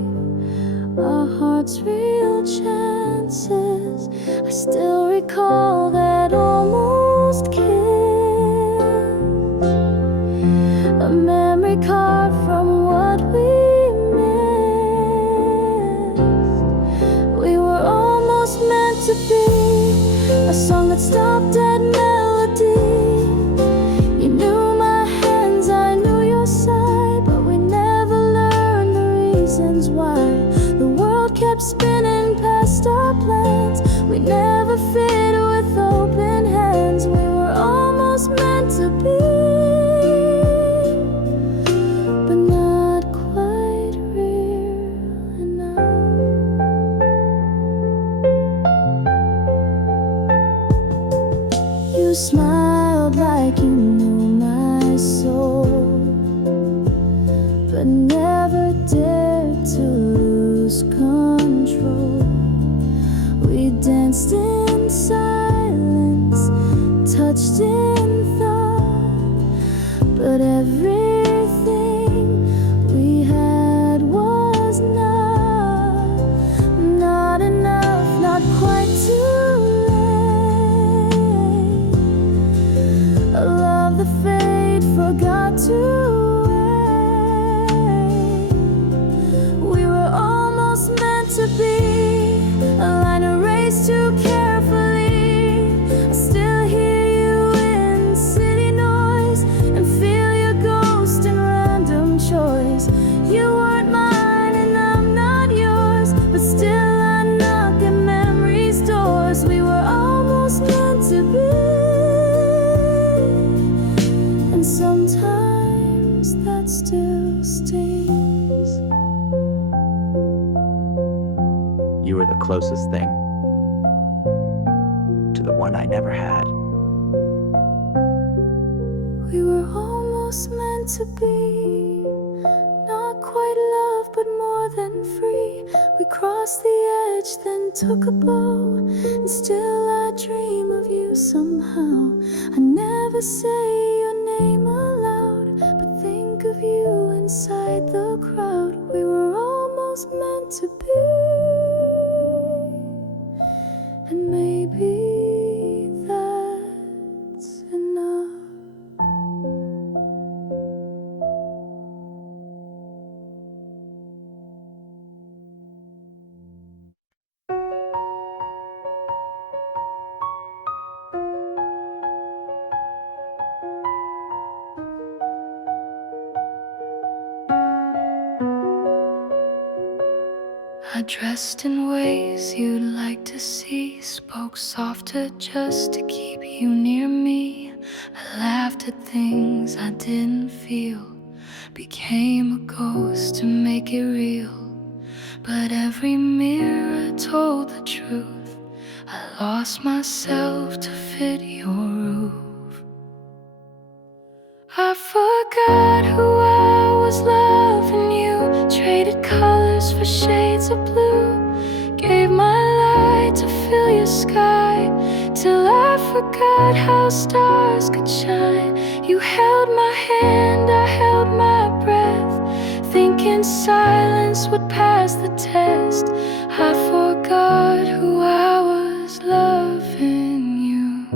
our hearts real chances. I still recall that almost kiss, a memory carved from what we missed. We were almost meant to be a song that stopped at melody. You knew my hands, I knew your side, but we never learned the reasons why. The world kept spinning past our plans. We never fit with open hands. We were almost meant to be, but not quite real enough. You smiled like you knew my soul, but never dared to lose control. We danced in silence, touched in thought, but everything we had was not enough, not quite too late. A love the fate forgot to wait. We were almost meant to be a line erased too carefully. I still hear you in city noise and feel your ghost in random choice. You weren't mine and I'm not yours, but still I knock at memory's doors. We were almost meant to be, and sometimes that still stings. You were the closest thing to the one I never had. We were almost meant to be, not quite love, but more than free. We crossed the edge, then took a bow, and still I dream of you somehow. I never say your name aloud, but think of you inside the crowd. We were almost meant to be, and maybe that's enough. I dressed in ways you'd like to see, spoke softer just to keep you near me. I laughed at things I didn't feel, became a ghost to make it real. But every mirror told the truth. I lost myself to fit your roof. I forgot who I was loving you, traded colors for shades of blue, gave my light to fill your sky, till I forgot how stars could shine. You held my hand, I held my breath, thinking silence would pass the test. I forgot who I was loving you.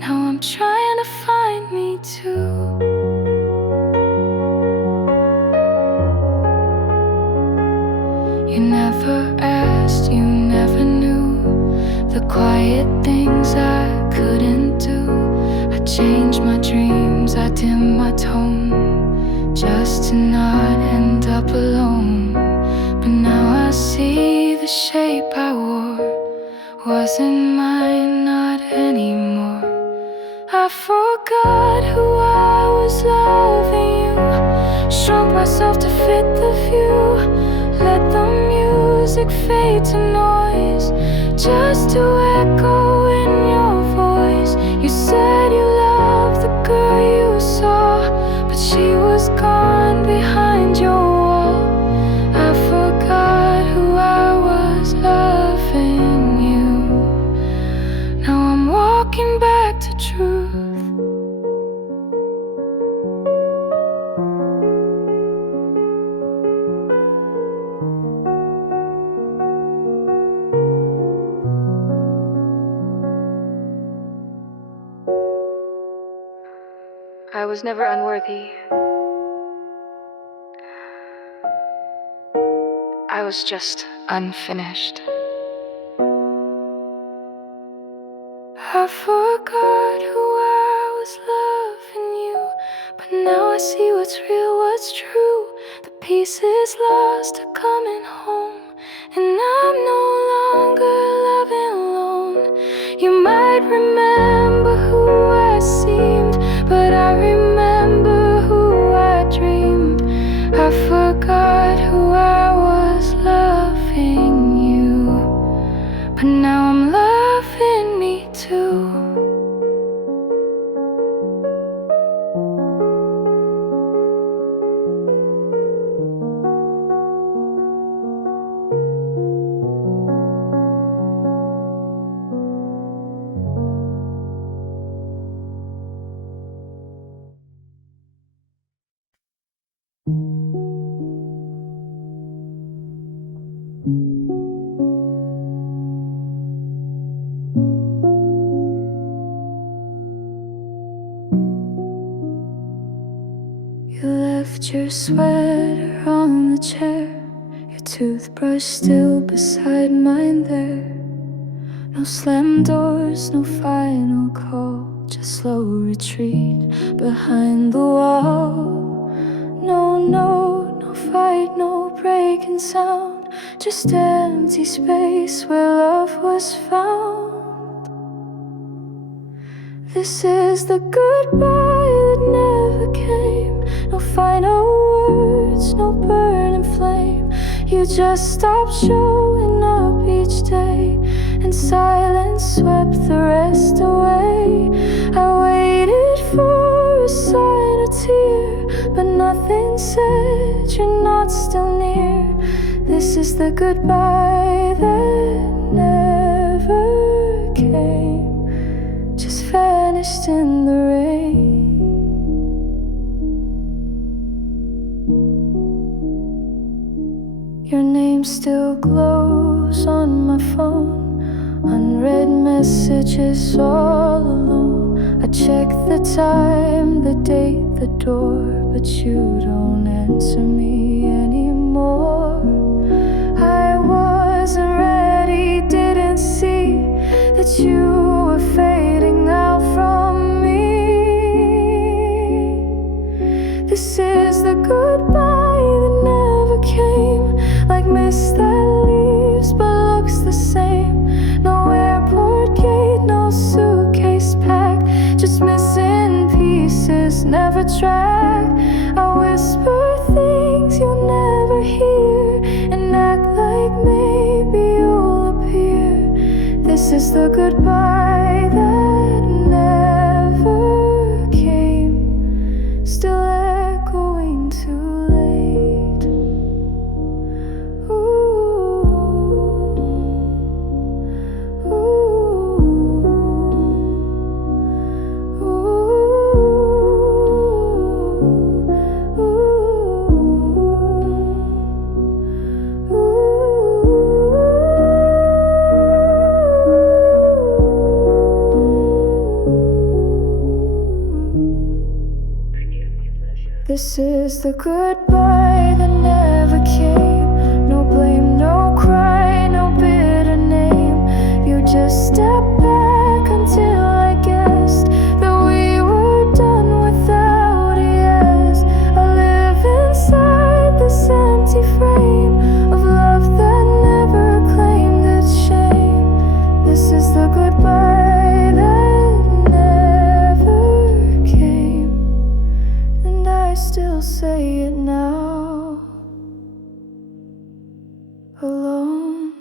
Now I'm trying to find me too. You never asked, you never knew the quiet things I couldn't do. I changed my dreams, I dimmed my tone, just to not end up alone. But now I see the shape I wore wasn't mine, not anymore. I forgot who I was loving you, shrunk myself to fit the view, let the music fade to noise, just to echo in your voice. You said you loved the girl you saw, but she was gone behind your wall. I forgot who I was loving you. Now I'm I was never unworthy. I was just unfinished. I forgot who I was loving you, but now I see what's real, what's true. The pieces lost are coming home, and I'm no longer loving alone. You might remember who I seemed, but I remember who I dreamed. I forgot who I was loving you, but now I'm loving me too. You left your sweater on the chair, your toothbrush still beside mine there. No slam doors, no final call, just slow retreat behind the wall. No fight, no breaking sound, just empty space where love was found. This is the goodbye that never came. No final words, no burning flame. You just stopped showing up each day, and silence swept the rest away. I waited for a sign, a tear, but nothing said you're not still near. This is the goodbye that never came, just vanished in the rain. Your name still glows on my phone, unread messages all alone. I check the time, the date, the door, but you don't answer me anymore. I wasn't ready, didn't see that you were fading out from me. This is the goodbye that never came, like mist that leaves but looks the same. No airport gate, no suitcase packed, just missing pieces, never tracked. I whisper things you'll never hear, and act like maybe you'll appear. This is the goodbye that never came, still echoing too late. This is the goodbye that never came. No blame, no cry, no bitter name. You just stepped back until I guessed that we were done without a yes. I live inside this empty frame of love that never claimed its shame. This is the goodbye that never came, and I still say it now, alone.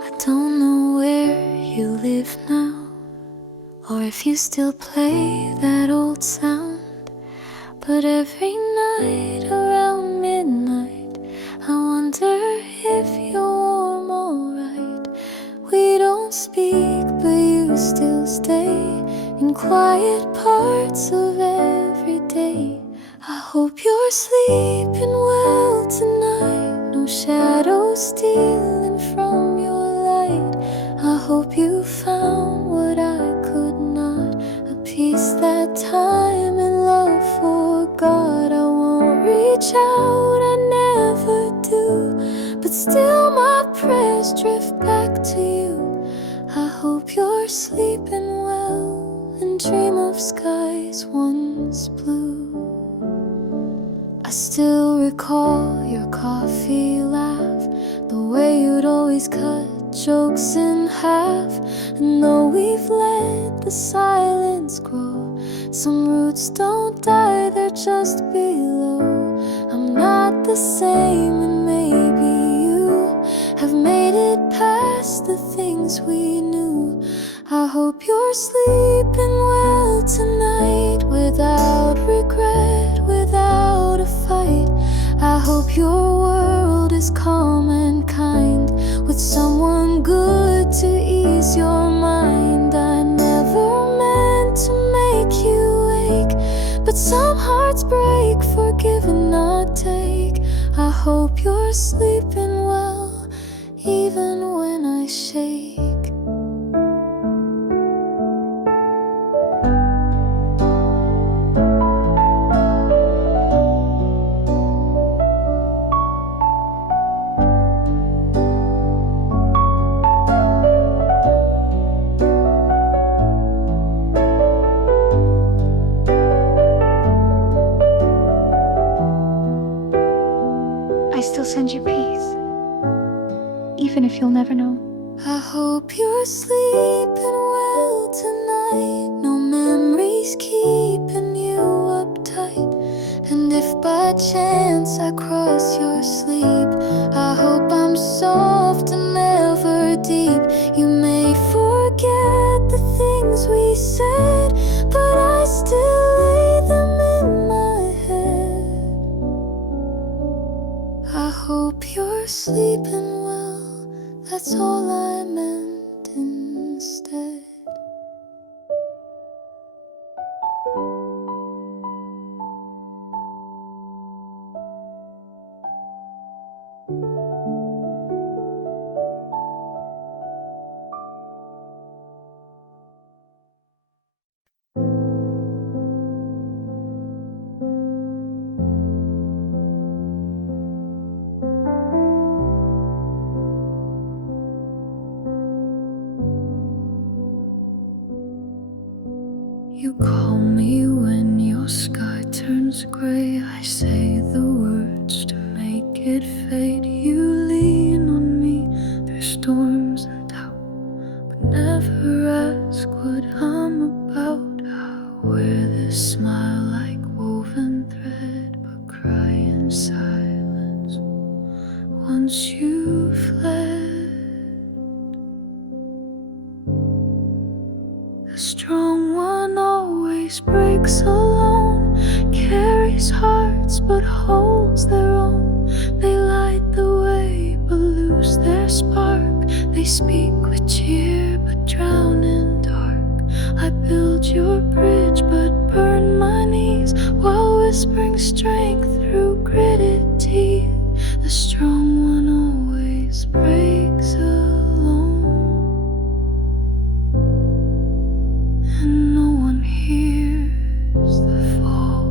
I don't know where you live now, or if you still play that old sound, but every night around midnight I wonder if you're warm alright. We don't speak, but you still stay in quiet parts of every day. I hope you're sleeping well tonight, no shadows stealing from your light. I hope you found what I could not, a peace that time and love forgot. I won't reach out, I never do, but still my prayers drift back to you. I hope you're sleeping well and dream of skies once blue. I still recall your coffee laugh, the way you'd always cut jokes in half. And though we've let the silence grow, some roots don't die, they're just below. I'm not the same, and maybe you have made it past the things we knew. I hope you're sleeping well tonight, without regret, without a fight. I hope your world is calm and kind, with someone good to ease your mind. I never meant to make you ache, but some hearts break for give and not take. I hope you're sleeping well, even when I shake. I still send you peace, even if you'll never know. I hope you're sleeping well tonight, no memories keeping you uptight. And if by chance I cross your sleep, I hope I'm soft and never deep. You may forget the things we said, but I still lay them in my head. I hope you're sleeping well, that's all I meant instead. You call me when your sky turns gray. I say the words to make it fade. You lean on me through storms and doubt, but never ask what I'm about. I wear this smile like woven thread, but cry in silence once you fled. The strong one always breaks alone, carries hearts but holds their own. They light the way but lose their spark. They speak with cheer but drown in dark. I build your bridge but burn my knees, while whispering strength through gritted teeth. The strong one always breaks alone, and no one hears the fall.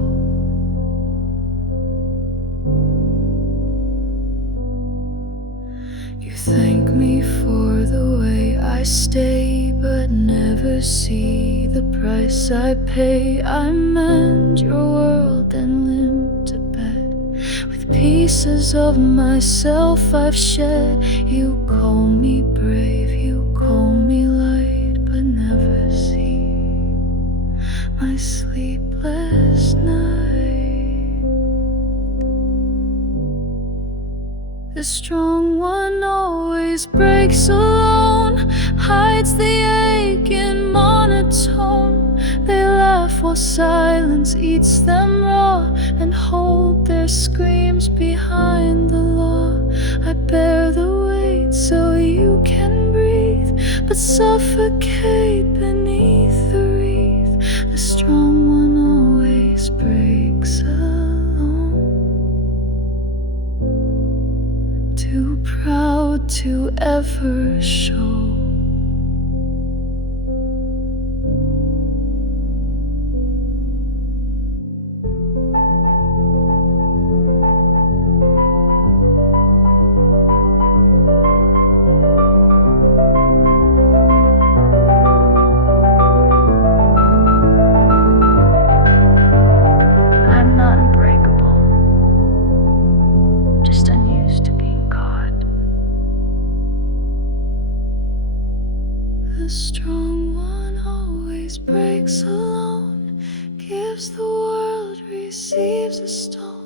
You thank me for the way I stay, but never see the price I pay. I mend your world and limp to bed with pieces of myself I've shed. You call me brave, you call me light, but never see my sleepless night. The strong one always breaks alone, hides the ache in monotone. They laugh while silence eats them raw, and hold their screams behind the law. I bear the weight so you can breathe, but suffocate beneath to ever show. I'm not unbreakable, just unused to being caught. The strong one always breaks alone, gives the world, receives a stone.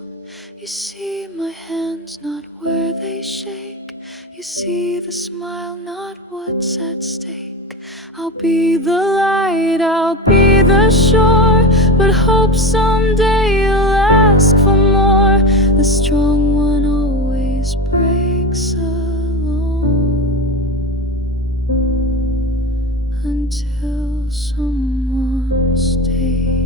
You see my hands, not where they shake. You see the smile, not what's at stake. I'll be the light, I'll be the shore, but hope someday you'll ask for more. The strong one always breaks alone until someone stays.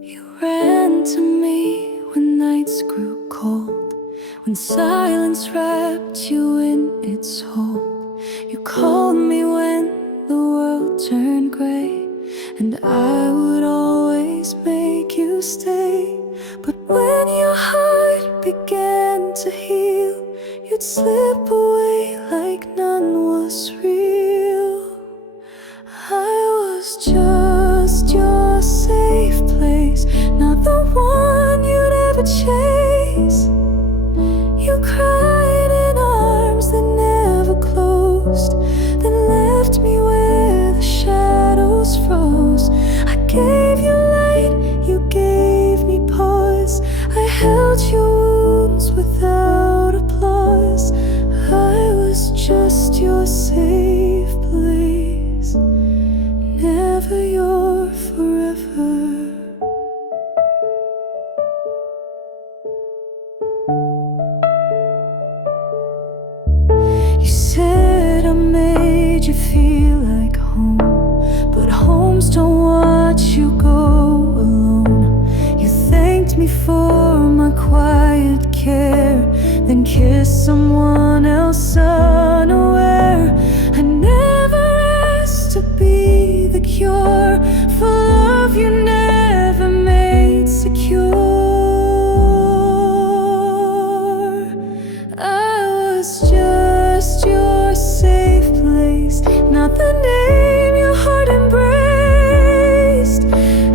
You ran to me when nights grew cold, when silence wrapped you in its hold. You called me when the world turned gray, and I would always make you stay. But when your heart began to heal, you'd slip away like none was real. I was just your safe place, not the one you'd ever chase. You cried in arms that never closed, then left me where the shadows froze. I gave you light, you gave me pause. I held your wounds without applause. I was just your safe place, never your forever. You said I made you feel like home, but homes don't watch you go alone. You thanked me for my quiet care, then kissed someone else unaware. I never asked to be the cure for love you never made secure. I was just your safe place, not the name your heart embraced.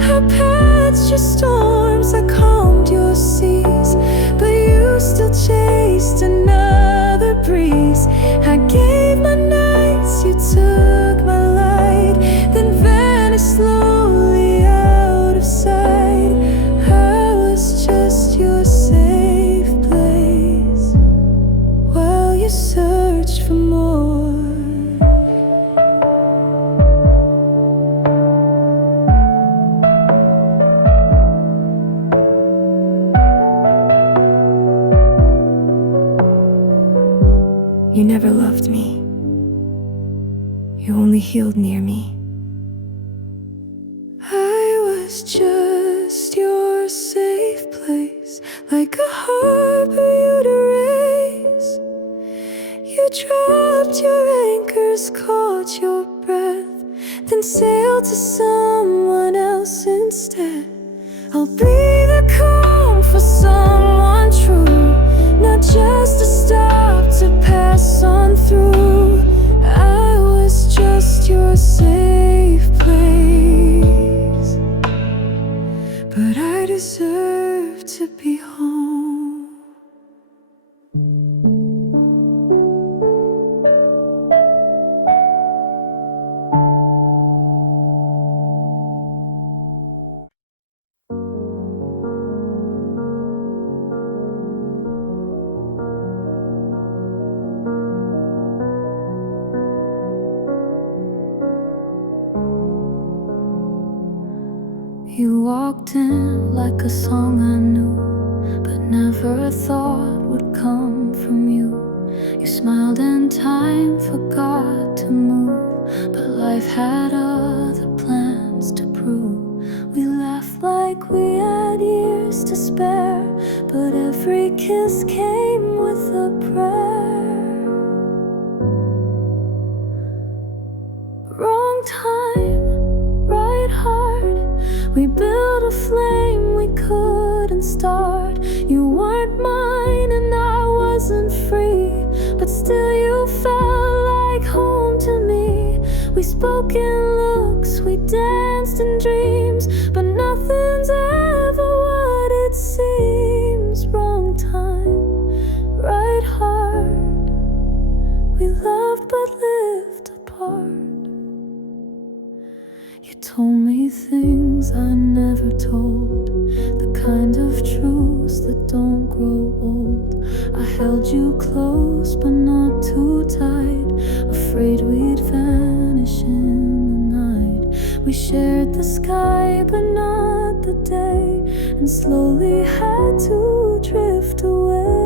Our paths just storms that calmed your seas, but you still chased another breeze. I gave my nights, you took my light, then vanished slowly out of sight. I was just your safe place while you searched for more. You never loved me, you only healed near me. I was just your safe place, like a harbor you'd erase. You dropped your anchors, caught your breath, then sailed to someone else instead. I'll be the calm for someone true, not just a stop to pass on through. I was just your safe place, but I deserve to be home. You walked in like a song I knew, but never thought would come from you. You smiled and time forgot to move, but life had other plans to prove. We laughed like we had years to spare, but every kiss came with a prayer. Wrong time, right heart. We built a flame we couldn't start. You weren't mine and I wasn't free, but still you felt like home to me. We spoke in looks, we danced in dreams, but nothing's ever what it seems. Wrong time, right heart. We loved but lived apart. You told me things I never told, the kind of truths that don't grow old. I held you close but not too tight, afraid we'd vanish in the night. We shared the sky but not the day, and slowly had to drift away.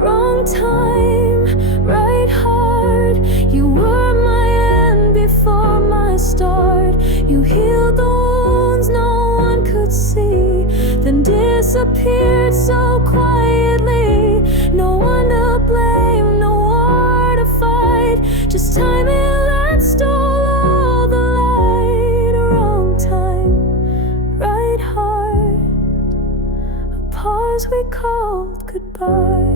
Wrong time, right heart. You were my end before my start. You healed the wounds no one could see, then disappeared so quietly. No one to blame, no war to fight, just timing that stole all the light. Wrong time, right heart. A pause we called goodbye.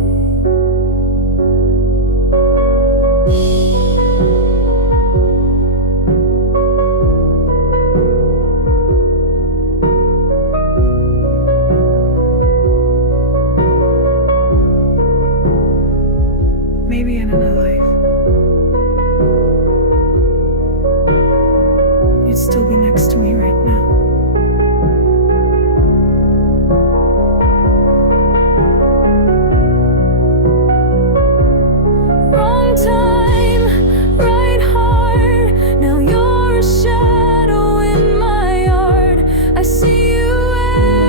Maybe in another life, you'd still be next to me right now. Wrong time, right heart. Now you're a shadow in my yard. I see you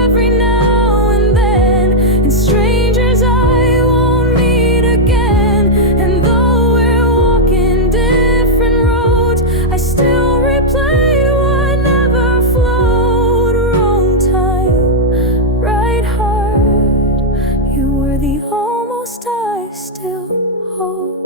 every now and then, and strangers I won't meet again. And though we're walking different roads, I still replay what never flowed. Wrong time, right heart. You were the almost I still hold.